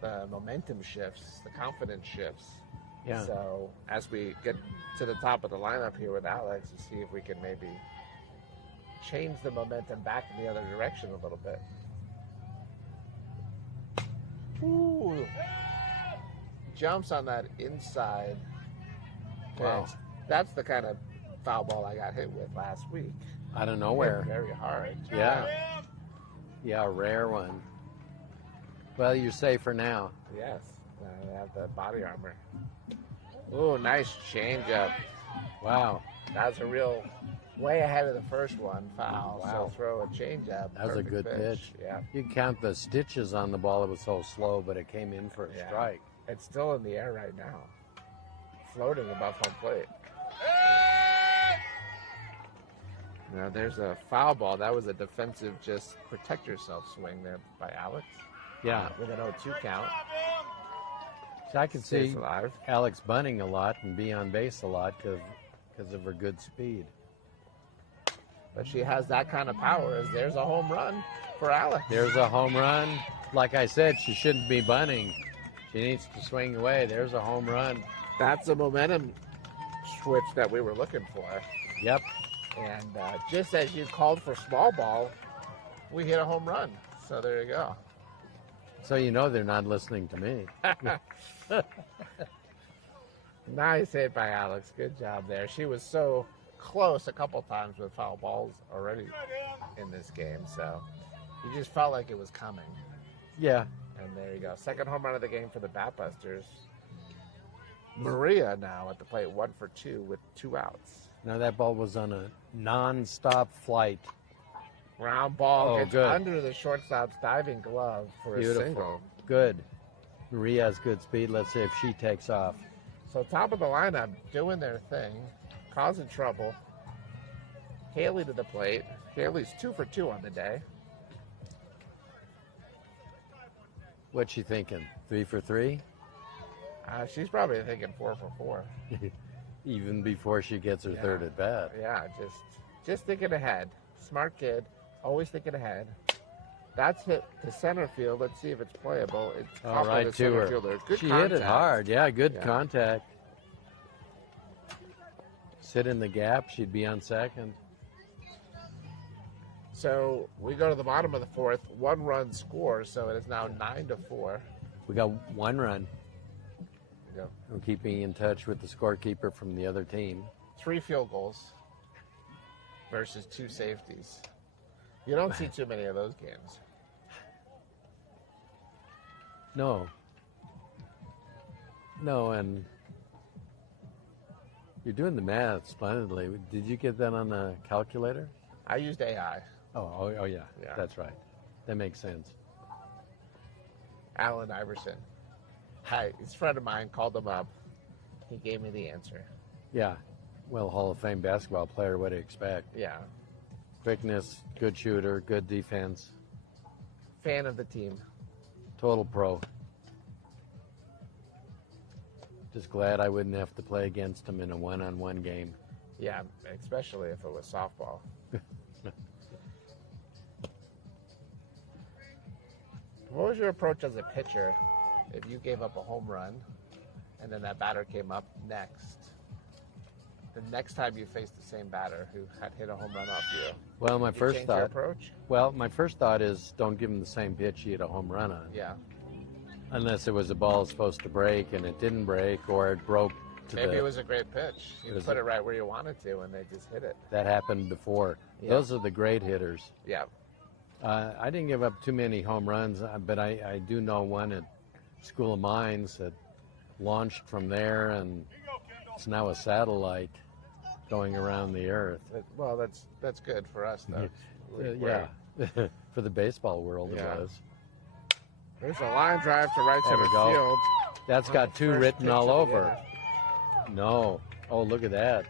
the momentum shifts, the confidence shifts. Yeah. So as we get to the top of the lineup here with Alex, to see if we can maybe change the momentum back in the other direction a little bit. Ooh. Jumps on that inside Wow. That's the kind of foul ball I got hit with last week. Out of nowhere. Hit very hard. Yeah. Yeah, a rare one. Well, you're safer now. Yes. I have the body armor. Ooh, nice changeup. Wow. That was a real way ahead of the first one foul. Wow. So throw a changeup. That was a good pitch. Yeah. You can count the stitches on the ball. It was so slow, but it came in for a Yeah. strike. It's still in the air right now. Floating above home plate. Now there's a foul ball. That was a defensive, just protect yourself swing there by Alex. Yeah. With an 0-2 count. So I can Stays see alive. Alex bunting a lot and be on base a lot because of her good speed. But she has that kind of power. As there's a home run for Alex. There's a home run. Like I said, she shouldn't be bunting. She needs to swing away. There's a home run. That's a momentum switch that we were looking for. Yep. And just as you called for small ball, we hit a home run. So there you go. So you know they're not listening to me. Nice hit by Alex. Good job there. She was so close a couple times with foul balls already in this game. So you just felt like it was coming. Yeah. And there you go. Second home run of the game for the Batbusters. Maria now at the plate, 1 for 2 with 2 outs. Now that ball was on a non-stop flight. Round ball gets good. under the shortstop's diving glove for Beautiful. a single. Good. Maria has good speed. Let's see if she takes off. So top of the lineup, doing their thing, causing trouble. Haley to the plate. Haley's 2 for 2 on the day. What's she thinking? 3 for 3? She's probably thinking 4 for 4. Even before she gets her Yeah. third at bat. Yeah, just thinking ahead. Smart kid, always thinking ahead. That's hit to center field. Let's see if it's playable. It's All off of right, the to center her. fielder. Good She contact. hit it hard. Yeah, good Yeah. contact. Sit in the gap. She'd be on second. So we go to the bottom of the fourth. 1 run score, so it is now 9-4. We got 1 run. There you go. I'm keeping in touch with the scorekeeper from the other team. 3 field goals versus 2 safeties. You don't see too many of those games. No. No, and you're doing the math splendidly. Did you get that on the calculator? I used AI. Oh yeah. Yeah. That's right. That makes sense. Allen Iverson. Hi, his friend of mine called him up. He gave me the answer. Yeah. Well, Hall of Fame basketball player, what do you expect? Yeah. Quickness, good shooter, good defense, Fan of the team. total pro. Just glad I wouldn't have to play against him in a one-on-one game. Yeah, especially if it was softball. What was your approach as a pitcher if you gave up a home run and then that batter came up next? The next time you faced the same batter who had hit a home run off you. Well, my You first change your thought. approach? Well, my first thought is don't give him the same pitch he hit a home run on, Yeah. unless it was a ball supposed to break and it didn't break, or it broke to Maybe the. it was a great pitch. You was put a- it right where you wanted to and they just hit it. That happened before. Yeah. Those are the great hitters. Yeah. I didn't give up too many home runs, but I do know one at School of Mines that launched from there, and it's now a satellite going around the earth. Well, that's good for us, though. Yeah, for the baseball world Yeah. it was. There's a line drive to right There we center go. field. That's On got the 2 first written pitch all of the over. No. Oh, look at that.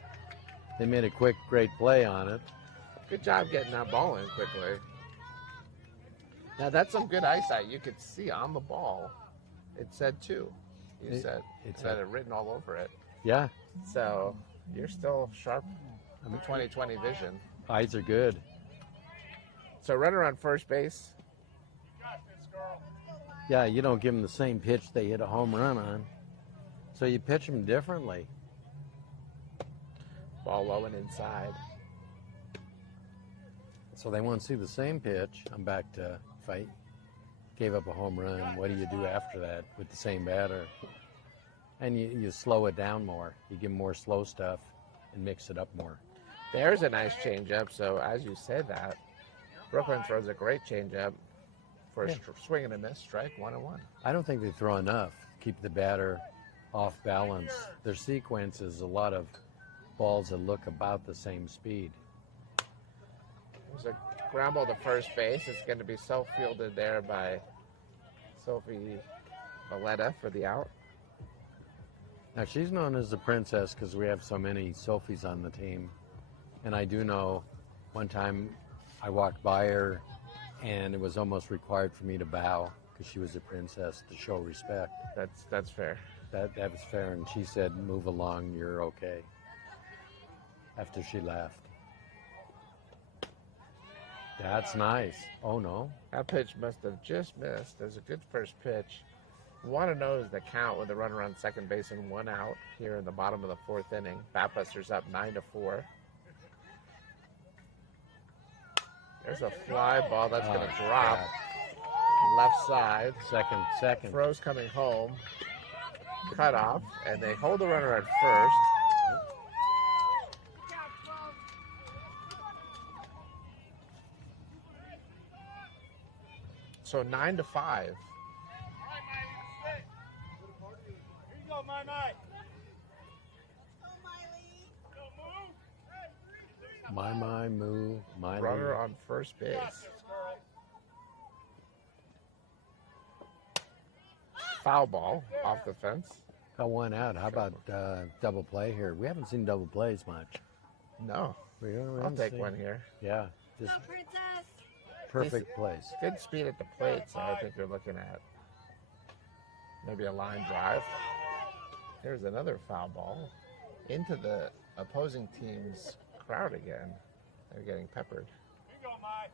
They made a quick, great play on it. Good job getting that ball in quickly. Now that's some good eyesight. You could see on the ball. It said 2. You It- said it it said- had it written all over it. Yeah, So you're still sharp. 20/20 vision. eyes are good. So runner on first base. Yeah, you don't give them the same pitch they hit a home run on. So you pitch them differently. Ball low and inside. So they won't see the same pitch. I'm back to fight. Gave up a home run. What do you do after that with the same batter? And you slow it down more. You give more slow stuff and mix it up more. There's a nice changeup. So as you say that, Brooklyn throws a great changeup for a swing and a miss, strike 1-1. I don't think they throw enough. Keep the batter off balance. Their sequence is a lot of balls that look about the same speed. There's a ground ball to first base. It's going to be self-fielded there by Sophie Valletta for the out. Now, she's known as the princess because we have so many Sophies on the team. And I do know one time I walked by her and it was almost required for me to bow because she was a princess to show respect. That's fair. That was fair. And she said, "Move along, you're okay," after she laughed. That's nice. Oh, no. That pitch must have just missed. There's a good first pitch. 1-0 is the count with a runner on second base and 1 out here in the bottom of the 4th inning. Batbusters up 9-4. There's a fly ball that's going to drop left side. Second. Throws coming home. Cut off, and they hold the runner at first. So 9-5. Go, my night. My move, my Runner lead. on first base. Foul ball off the fence. Got 1 out. How about double play here? We haven't seen double plays much. No, We I'll haven't take seen- one here. Yeah, just Go, princess. perfect plays. Good speed at the plate, so I think you're looking at maybe a line drive. Here's another foul ball into the opposing team's crowd again. They're getting peppered. You go, Mike.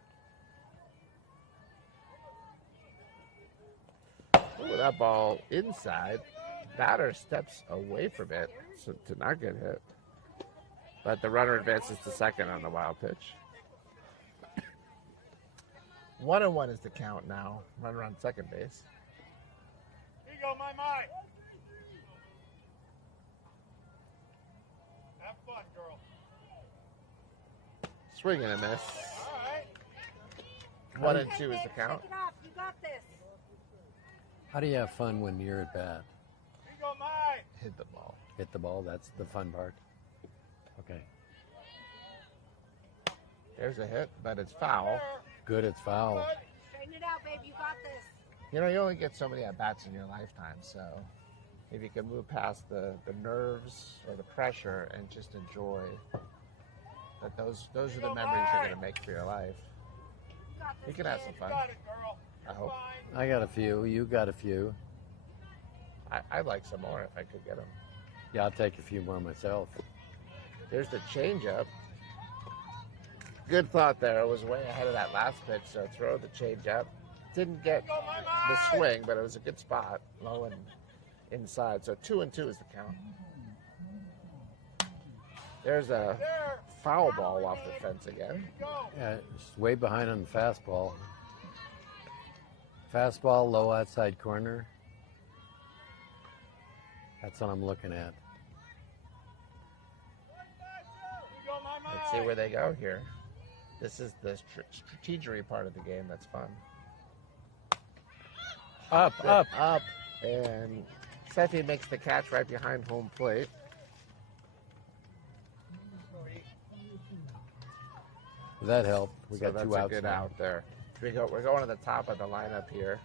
Ooh, that ball inside. Batter steps away from it so to not get hit. But the runner advances to second on the wild pitch. 1-1 is the count now. Runner on second base. Here you go, my Mike. Have fun, girl. Swing and a miss. All right. 1 and 2 is the count. Shake it off. You got this. How do you have fun when you're at bat? Here you go, Mike. Hit the ball. Hit the ball, that's the fun part. Okay, There's a hit, but it's foul. good, it's foul. Straighten it out, babe. You got this. You know, you only get so many at-bats in your lifetime, so if you can move past the nerves or the pressure and just enjoy that those are the memories you're going to make for your life. You got this. You can have some You fun, got it, girl. I hope. Fine. I got a few, you got a few. I'd like some more if I could get them. Yeah, I'll take a few more myself. There's the changeup. Good thought there. It was way ahead of that last pitch, so throw the changeup. Didn't get Go, my the Mike. swing, but it was a good spot, low and inside. So 2 and 2 is the count. There's a There. foul ball off the fence again. Go. Yeah, it's way behind on the fastball. Fastball, low outside corner. That's what I'm looking at. Here you go, my Mike. Let's see where they go here. This is the strategery part of the game that's fun. Up, up. Up, and Sefi makes the catch right behind home plate. That helped. We So got that's 2 a outs good now. out there. We're going to the top of the lineup here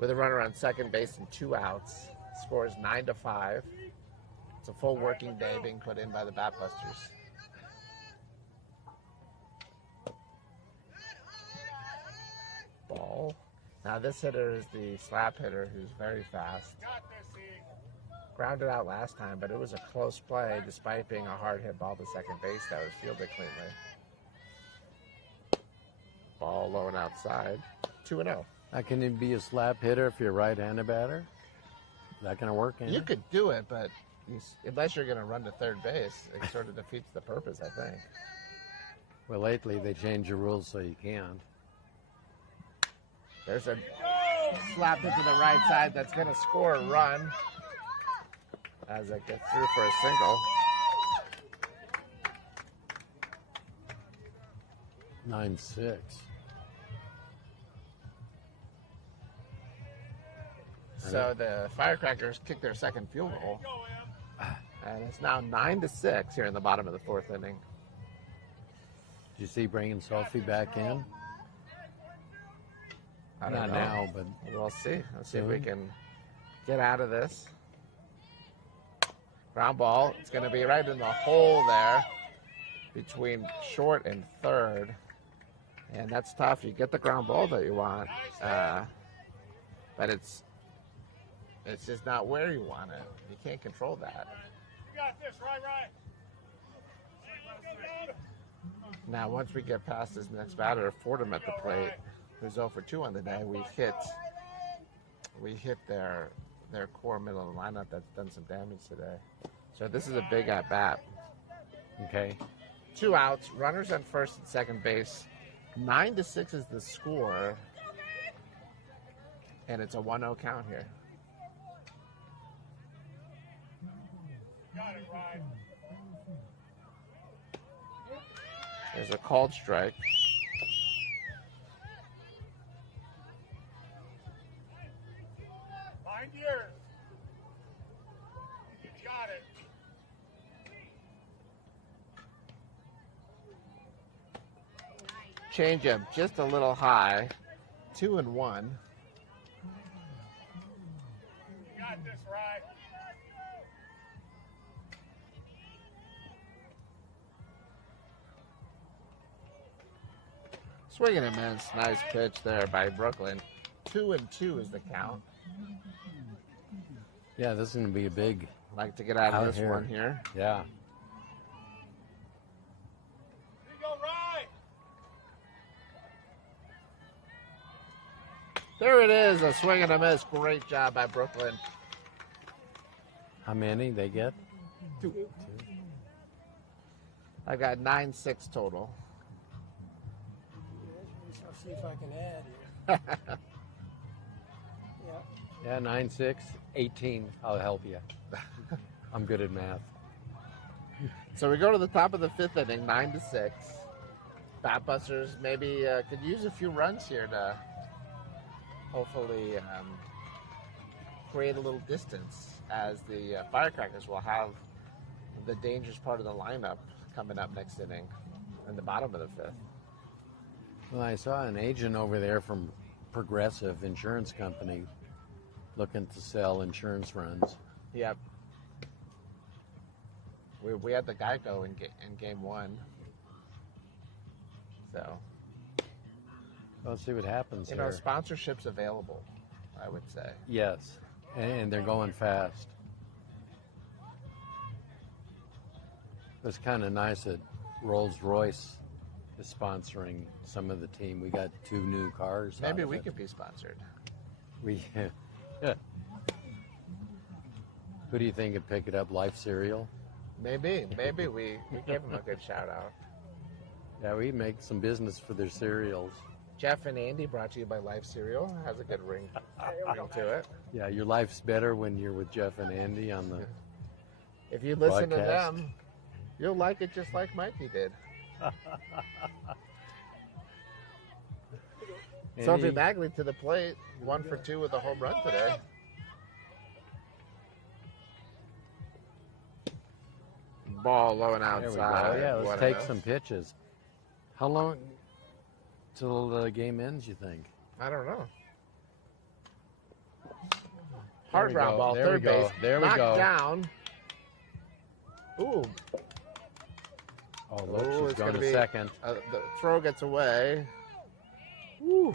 with a runner on second base and 2 outs. Scores 9-5. It's a full working day being put in by the Batbusters. Ball. Now this hitter is the slap hitter who's very fast. Got this, E. Grounded out last time, but it was a close play despite being a hard hit ball to second base that was fielded cleanly. Ball low and outside. 2-0. Now, can you be a slap hitter if you're a right-handed batter? Is that going to work? You could do it, but unless you're going to run to third base, it sort of defeats the purpose, I think. Well, lately they changed the rules so you can't. There's a slap hit to the right side that's going to score a run. as it gets through for a single. 9-6. So the Firecrackers kicked their second field goal, and it's now 9-6 here in the bottom of the fourth inning. Did you see bringing Sophie back in? I don't Not know. now, but We'll see. Let's see if we can get out of this. Ground ball. It's going to be right in the hole there between short and third. And that's tough. You get the ground ball that you want, but it's just not where you want it. You can't control that. You got this, right. Now, once we get past this next batter, Fordham at the plate, who's 0 for 2 on the day, we hit their core middle of the lineup that's done some damage today. So this is a big at bat. okay. 2 outs, runners on first and second base. 9-6 is the score, and it's a 1-0 count here. Got it, right. There's a called strike. Find yours. Got it. Change up just a little high. 2-1. You got this, right. Swinging and miss. Nice pitch there by Brooklyn. 2-2 is the count. Yeah, this is going to be a big. Like to get out of Out this here. one here. Yeah. Here you go, right. There it is. A swing and a miss. Great job by Brooklyn. How many they get? 2. I've got 9-6 total. I'll see if I can add here. Yeah. Yeah, 9-6, 18. I'll help you. I'm good at math. So we go to the top of the 5th inning, 9-6. Batbusters maybe could use a few runs here to hopefully create a little distance, as the Firecrackers will have the dangerous part of the lineup coming up next inning in the bottom of the 5th. Well, I saw an agent over there from Progressive Insurance Company looking to sell insurance runs. Yep. We had the guy go in game 1. So, Let's see what happens you know, here. sponsorship's available, I would say. Yes, and they're going fast. It's kind of nice that Rolls-Royce is sponsoring some of the team. We got 2 new cars. Maybe out of we it. could be sponsored. We. Who do you think would pick it up? Life Cereal? Maybe we gave him a good shout out. Yeah, we make some business for their cereals. Jeff and Andy, brought to you by Life Cereal, has a good ring to it. Yeah, your life's better when you're with Jeff and Andy on the. If you listen to Broadcast. them, you'll like it just like Mikey did. Sophie Andy, Bagley to the plate, 1 for 2 with a home run today. Ball low and there we go. outside. Yeah, What let's a take miss. some pitches. How long till the game ends, you think? I don't know. Hard we ground go. ball, There we third go. base. There we knocked go. down. Ooh, Oh, look, Ooh, she's it's going gonna to be- second. the throw gets away. Woo.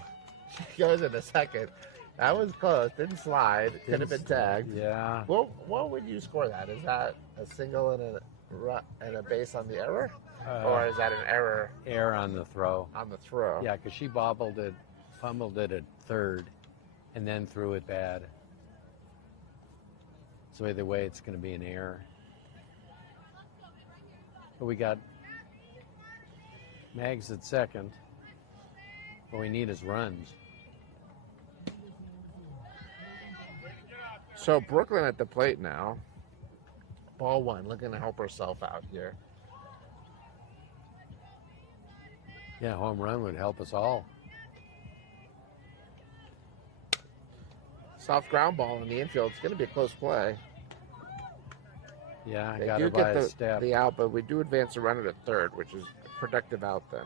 She goes in a second. That was close. Didn't slide. Could have been tagged. Yeah. Well, what would you score that? Is that a single and a base on the error? Or is that an error Air on the throw. on the throw? Yeah, because she fumbled it at third, and then threw it bad. So either way, it's going to be an error. But we got Mags at second. What we need is runs. So Brooklyn at the plate now. Ball one, looking to help herself out here. Yeah, home run would help us all. Soft ground ball in the infield. It's going to be a close play. Yeah, I They got do her by get a step. the out, but we do advance the runner to third, which is a productive out then.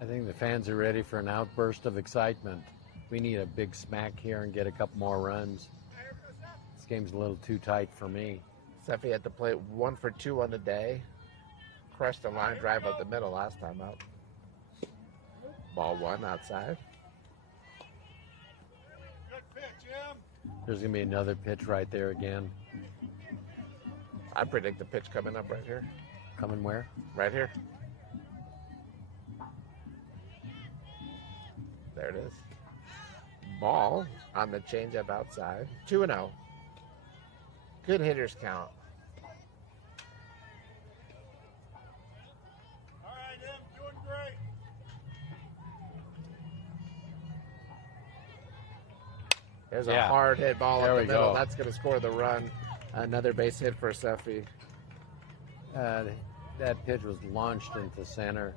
I think the fans are ready for an outburst of excitement. We need a big smack here and get a couple more runs. This game's a little too tight for me. Seffi had to play 1 for 2 on the day. Crushed a line drive up the middle last time out. Ball one outside. Good pitch, Jim. There's going to be another pitch right there again. I predict the pitch coming up right here. Coming where? Right here. There it is. Ball on the changeup outside. 2-0. Good hitters count. All right, Jim, doing great. There's Yeah. a hard hit ball There in the we middle. go. That's going to score the run. Another base hit for Seffi. That pitch was launched into center.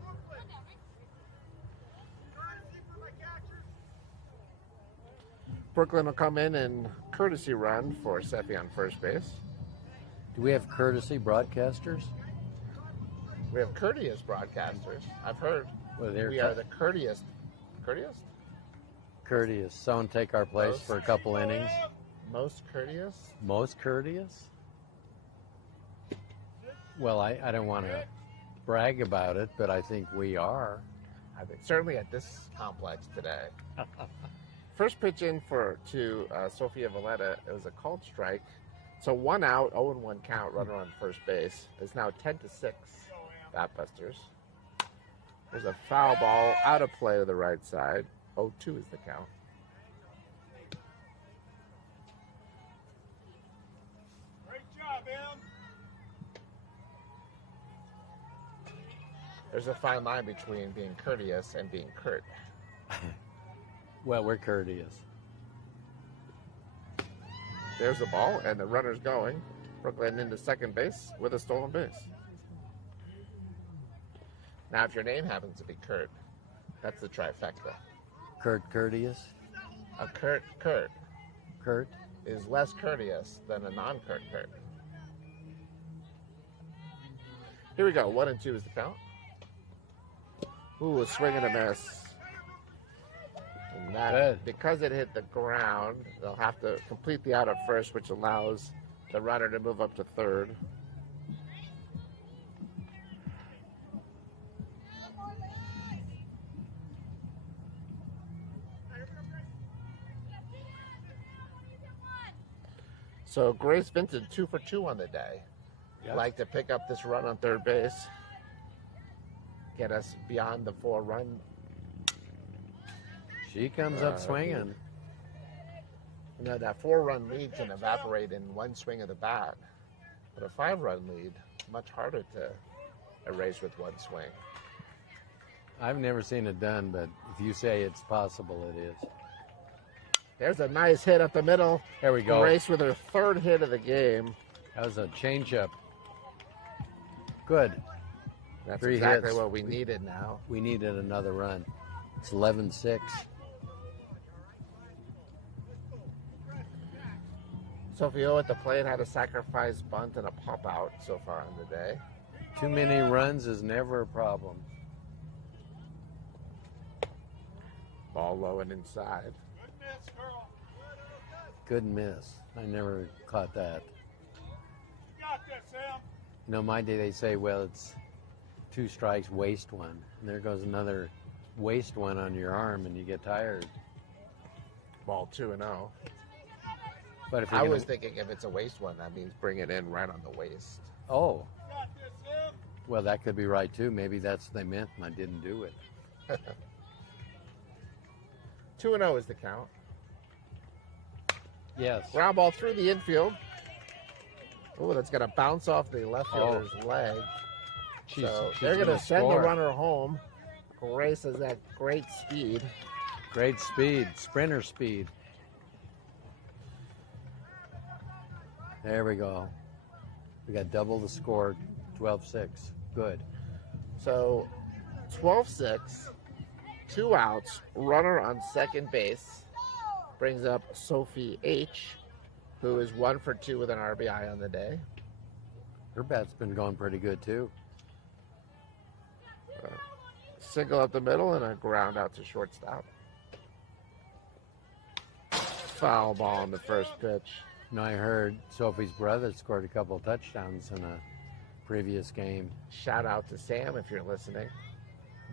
Brooklyn will come in and courtesy run for Seffi on first base. Do we have courtesy broadcasters? We have courteous broadcasters. I've heard. Well, they're We are the courteous. Courteous? courteous. Someone take our place for a couple innings. Most courteous? Most courteous? Well, I don't want to brag about it, but I think we are. I think certainly at this complex today. First pitch in to Sophia Valletta. It was a called strike. So 1 out, 0-1 count, runner on first base. It's now 10-6, Batbusters. There's a foul ball out of play to the right side. 0-2 is the count. Great job, Em. There's a fine line between being courteous and being curt. Well, we're courteous. There's the ball, and the runner's going. Brooklyn into second base with a stolen base. Now, if your name happens to be Kurt, that's the trifecta. Kurt courteous. A Kurt Kurt. is less courteous than a non-Kurt Kurt. Here we go. 1-2 is the count. Ooh, a swing and a miss. And that, Good. because it hit the ground, they'll have to complete the out at first, which allows the runner to move up to third. So Grace Vincent 2 for 2 on the day. Yep. Like to pick up this run on third base, get us beyond the 4-run. She comes up swinging. You know, that 4-run lead can evaporate in one swing of the bat, but a 5-run lead, much harder to erase with one swing. I've never seen it done, but if you say it's possible, it is. There's a nice hit up the middle. There we go. Grace with her third hit of the game. That was a changeup. Good. That's 3 exactly hits. what we needed now. We needed another run. It's 11-6. Sophia at the plate had a sacrifice bunt and a pop out so far on the day. Too many runs is never a problem. Ball low and inside. Good miss, girl. Good miss. I never caught that. You got this, Em. You know, my day they say, well, it's 2 strikes, waste one. And there goes another waste one on your arm, and you get tired. Ball 2-0. But if you're I gonna, was thinking if it's a waste one, that means bring it in right on the waist. oh, You got this, Em. well, that could be right too. Maybe that's what they meant, and I didn't do it. 2-0 is the count. Yes. Ground ball through the infield. Oh, that's going to bounce off the left Oh. fielder's leg. She's They're going gonna to send the score. runner home. Grace has that great speed. Great speed, sprinter speed. There we go. We got double the score, 12-6. Good. So 12-6, 2 outs, runner on second base, brings up Sophie H., who is 1 for 2 with an RBI on the day. Her bat's been going pretty good, too. Single up the middle and a ground out to shortstop. Foul ball on the first pitch. And I heard Sophie's brother scored a couple of touchdowns in a previous game. Shout out to Sam if you're listening.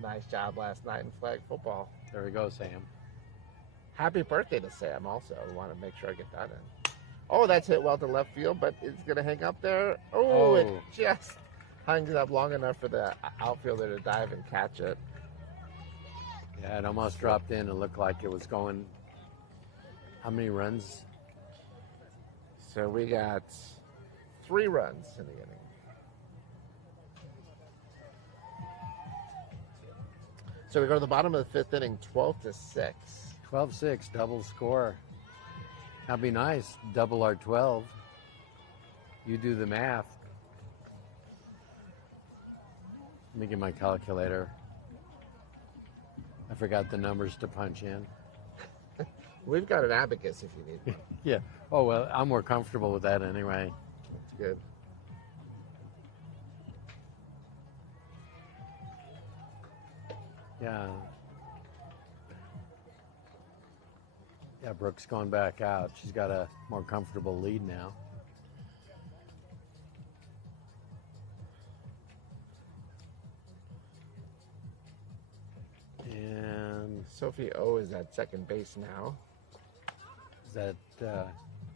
Nice job last night in flag football. There we go, Sam. Happy birthday to Sam also. I want to make sure I get that in. Oh, that's hit well to left field, but it's going to hang up there. Oh, it just hangs up long enough for the outfielder to dive and catch it. Yeah, it almost dropped in. It looked like it was going. How many runs? So we got 3 runs in the inning. So we go to the bottom of the 5th inning, 12-6. 12-6, double score. That'd be nice. Double our 12. You do the math. Let me get my calculator. I forgot the numbers to punch in. We've got an abacus if you need one. Yeah. Oh, well, I'm more comfortable with that anyway. It's good. Yeah. Yeah, Brooke's going back out. She's got a more comfortable lead now. And Sophie O is at second base now. is that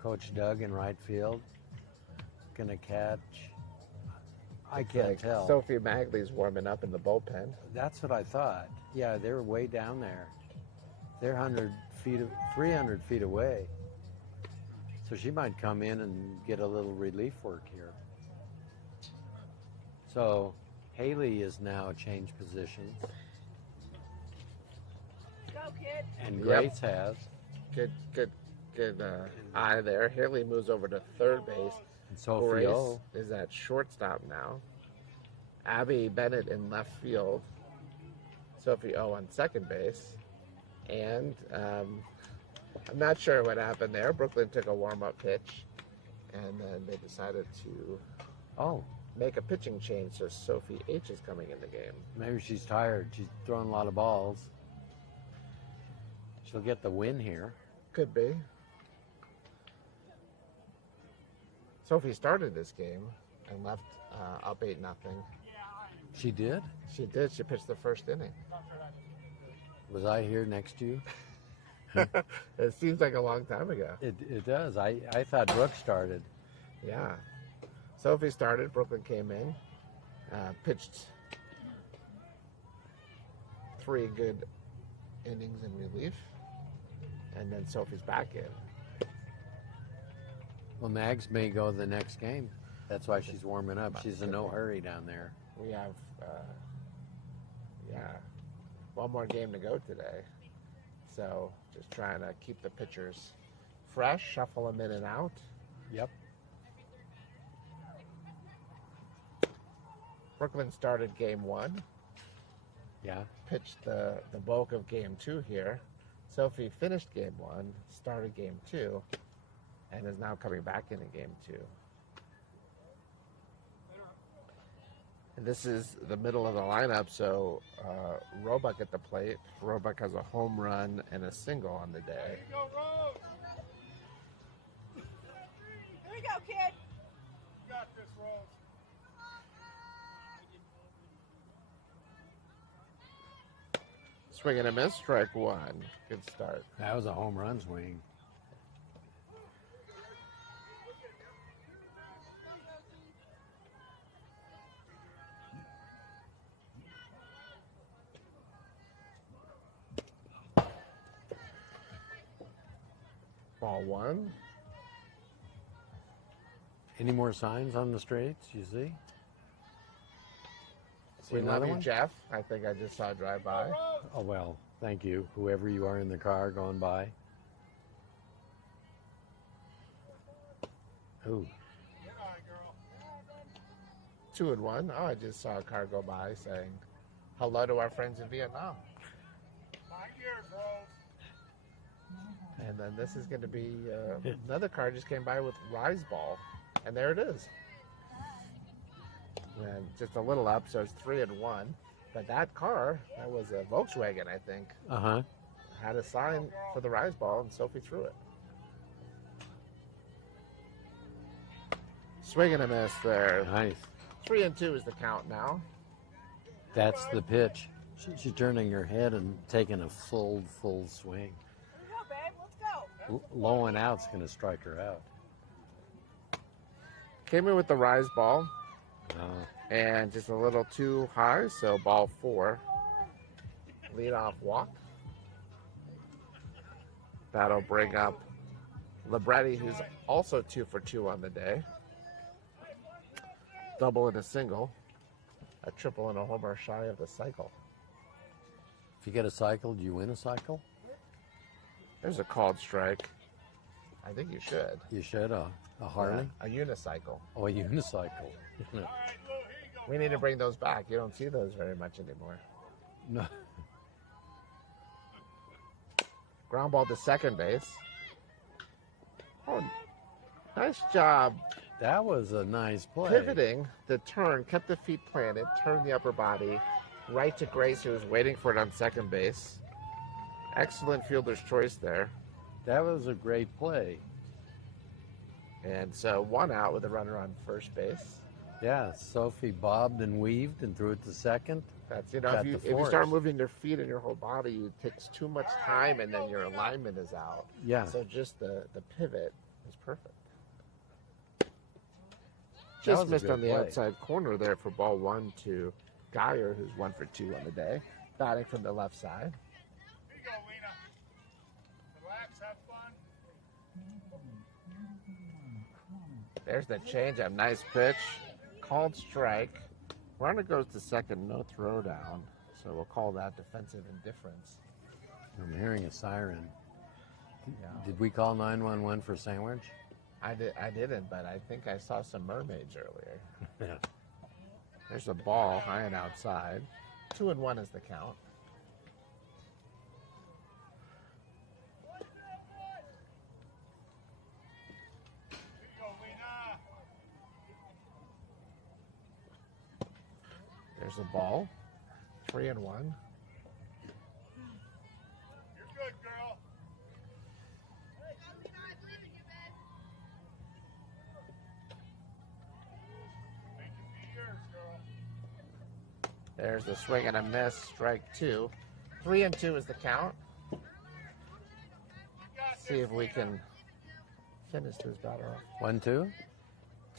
Coach Doug in right field gonna catch? I can't Like tell. Sophie Magley's warming up in the bullpen. That's what I thought. Yeah, they're way down there. They're 300 feet away. So she might come in and get a little relief work here. So Haley is now changed positions. Go, kid. And Yep. Grace has. Good eye there. Haley moves over to third base. And Sophie Grace O. is at shortstop now. Abby Bennett in left field. Sophie O on second base. And I'm not sure what happened there. Brooklyn took a warm-up pitch, and then they decided to Oh, make a pitching change, so Sophie H. is coming in the game. maybe she's tired. She's throwing a lot of balls. She'll get the win here. Could be. Sophie started this game and left up 8-0. She did? She did. She pitched the first inning. Was I here next to you? It seems like a long time ago. It does. I thought Brooke started. Yeah. Sophie started. Brooklyn came in, pitched 3 good innings in relief, and then Sophie's back in. Well, Mags may go the next game. That's why she's warming up. She's in no hurry down there. We have, one more game to go today. So just trying to keep the pitchers fresh, shuffle them in and out. Yep. Brooklyn started game 1, Yeah. pitched the bulk of game 2 here. Sophie finished game 1, started game 2, and is now coming back into game 2. And this is the middle of the lineup, so Roebuck at the plate. Roebuck has a home run and a single on the day. Go, Rose! Here we go, kid. You got this, Rose. Swing and a miss, strike 1. Good start. That was a home run swing. Ball 1. Any more signs on the streets, you see? We Another love you, one? Jeff. I think I just saw drive by. Oh, well, thank you, whoever you are in the car going by. Ooh, 2-1. Oh, I just saw a car go by saying hello to our friends in Vietnam. Mind yours, Rose. And then this is going to be another car just came by with Rise Ball. And there it is. And just a little up, so it's 3-1. But that car, that was a Volkswagen, I think, Uh-huh. had a sign for the Rise Ball, and Sophie threw it. Swing and a miss there. Nice. 3-2 is the count now. That's the pitch. She's turning her head and taking a full swing. Here we go, babe. Let's go. Low and out's going to strike her out. Came in with the Rise Ball, Uh, and just a little too high, so ball 4. Lead off walk. That'll bring up Libretti, who's also 2 for 2 on the day. Double and a single. A triple and a homer shy of the cycle. if you get a cycle, do you win a cycle? There's a called strike. I think you should. You should. A Harley? Yeah, a unicycle. Oh, a unicycle. All right, Lou, here you go. We need to bring those back. You don't see those very much anymore. No. Ground ball to second base. Oh, nice job That was a nice play. pivoting the turn, kept the feet planted, turned the upper body right to Grace, who was waiting for it on second base. Excellent fielder's choice there. That was a great play. And so 1 out with a runner on first base. Yeah, Sophie bobbed and weaved and threw it to second. That's, you know, Got if the you start force. moving your feet and your whole body, it takes too much time and then your alignment is out. Yeah. So just the pivot is perfect. That Just was a missed good on the play. outside corner there for ball 1 to Geyer, who's 1 for 2 on the day. Batting from the left side. Here you go, Lena. Relax, have fun. There's the changeup. Nice pitch. Called strike. Runner goes to second, no throw down. So we'll call that defensive indifference. I'm hearing a siren. Yeah. Did we call 911 for sandwich? I didn't, but I think I saw some mermaids earlier. Yeah. There's a ball high and outside. 2-1 is the count. Here you go, Lena. There's a ball. 3-1. You're good, girl. Make it be yours, girl. There's the swing and a miss. Strike 2. 3-2 is the count. You got See this, if we Lena. can finish this batter off. 1-2?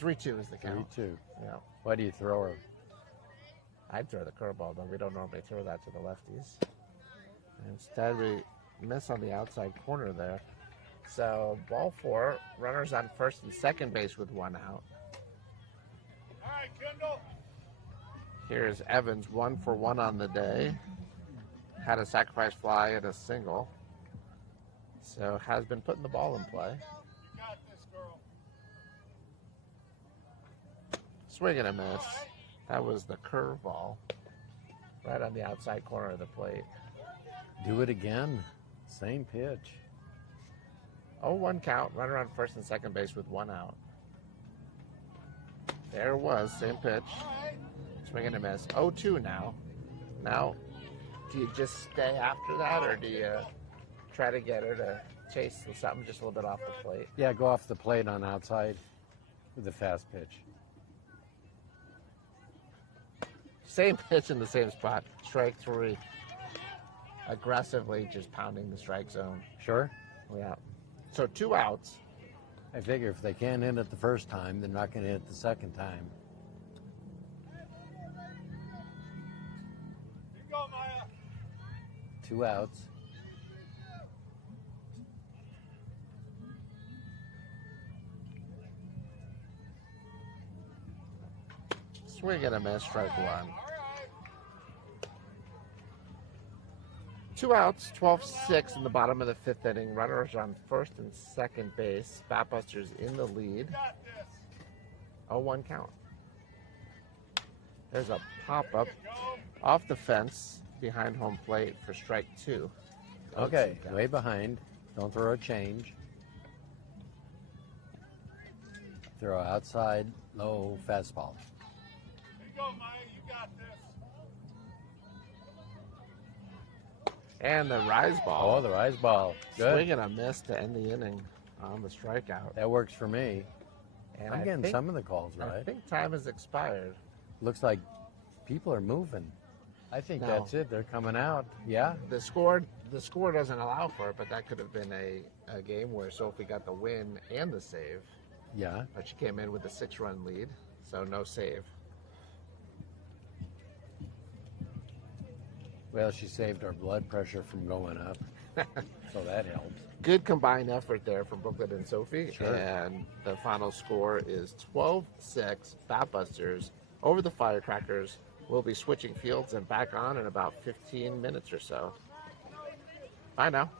3-2 is the count. 3-2. Yeah. Why do you throw her? I'd throw the curveball, but we don't normally throw that to the lefties. Instead, we miss on the outside corner there. So, ball 4, runners on first and second base with 1 out. All right, Kendall. Here's Evans, 1 for 1 on the day. Had a sacrifice fly and a single. So, has been putting the ball in play. You got this, girl. Swing and a miss. That was the curveball. Right on the outside corner of the plate. Do it again. Same pitch. 0-1 count. Runner on first and second base with 1 out. There it was. Same pitch. Swing and a miss. 0-2 now. Now, do you just stay after that, or do you try to get her to chase something just a little bit off the plate? Yeah, go off the plate on outside with a fast pitch. Same pitch in the same spot. Strike 3. Aggressively just pounding the strike zone. Sure. Yeah. So 2 outs. I figure if they can't hit it the first time, they're not going to hit it the second time. Here you go, Maya. 2 outs. Swing and a miss. Strike 1. All right. 2 outs, 12-6 in the bottom of the 5th inning. Runners on first and second base. Batbusters in the lead. You got this. 0-1 count. There's a pop-up off the fence behind home plate for strike 2. Okay, way behind. Don't throw a change. Throw outside, low fastball. There you go, Maya. You got this. And the rise Oh, ball. the rise ball. Good. Swing and a miss to end the inning on the strikeout. That works for me. And I'm I getting think- some of the calls I right. think time has expired. Looks like people are moving. I think No. that's it. They're coming out. Yeah. The score doesn't allow for it, but that could have been a game where Sophie got the win and the save. Yeah. But she came in with a 6-run lead, so no save. Well, she saved our blood pressure from going up. So that helps. Good combined effort there from Brooklyn and Sophie. Sure. And the final score is 12-6 Batbusters over the Firecrackers. We'll be switching fields and back on in about 15 minutes or so. Bye now.